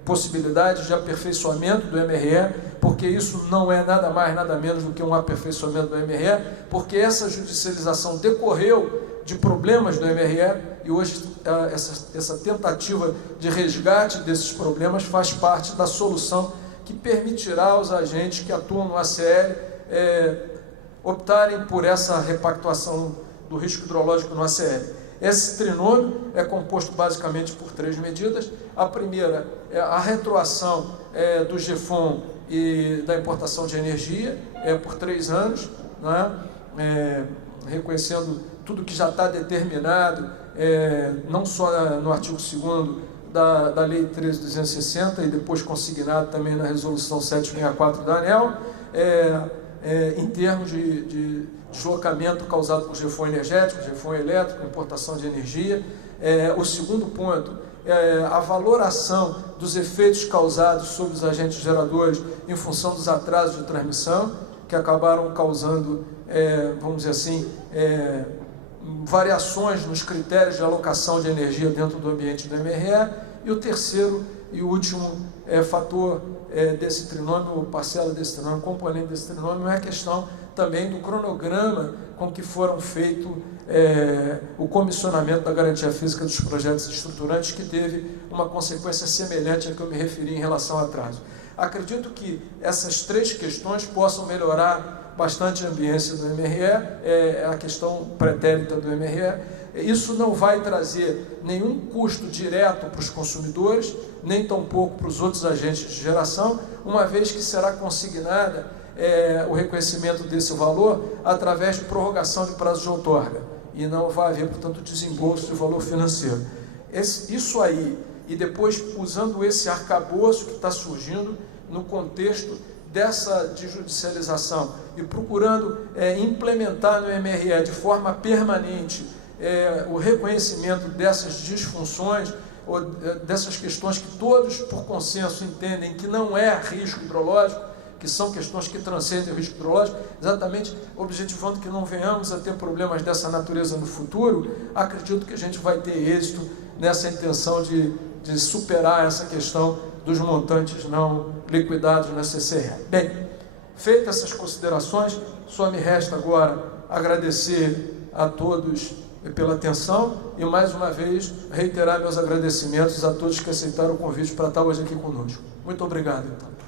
possibilidades de aperfeiçoamento do MRE, porque isso não é nada mais, nada menos do que um aperfeiçoamento do MRE, porque essa judicialização decorreu de problemas do MRE e hoje essa tentativa de resgate desses problemas faz parte da solução que permitirá aos agentes que atuam no ACL optarem por essa repactuação do risco hidrológico no ACL. Esse trinômio é composto basicamente por 3 medidas. A primeira é a retroação do GEFON e da importação de energia por 3 anos, né? Reconhecendo tudo que já está determinado, não só no artigo 2º da Lei 13.260 e depois consignado também na Resolução 764 da ANEEL, em termos de deslocamento causado por GEFON energético, GEFON elétrico, importação de energia. O segundo ponto é a valoração dos efeitos causados sobre os agentes geradores em função dos atrasos de transmissão, que acabaram causando, vamos dizer assim, variações nos critérios de alocação de energia dentro do ambiente do MRE. E o terceiro e último fator desse trinômio, parcela desse trinômio, componente desse trinômio, é a questão também do cronograma com que foram feitos o comissionamento da garantia física dos projetos estruturantes, que teve uma consequência semelhante à que eu me referi em relação ao atraso. Acredito que essas 3 questões possam melhorar bastante a ambiência do MRE, a questão pretérita do MRE. Isso não vai trazer nenhum custo direto para os consumidores, nem tampouco para os outros agentes de geração, uma vez que será consignada o reconhecimento desse valor através de prorrogação de prazo de outorga, e não vai haver, portanto, desembolso de valor financeiro. Isso aí, e depois usando esse arcabouço que está surgindo no contexto dessa judicialização e procurando implementar no MRE de forma permanente o reconhecimento dessas disfunções, ou dessas questões que todos, por consenso, entendem que não é risco hidrológico, que são questões que transcendem o risco hidrológico, exatamente objetivando que não venhamos a ter problemas dessa natureza no futuro. Acredito que a gente vai ter êxito nessa intenção de superar essa questão dos montantes não liquidados na CCR. Bem, feitas essas considerações, só me resta agora agradecer a todos pela atenção e, mais uma vez, reiterar meus agradecimentos a todos que aceitaram o convite para estar hoje aqui conosco. Muito obrigado, então.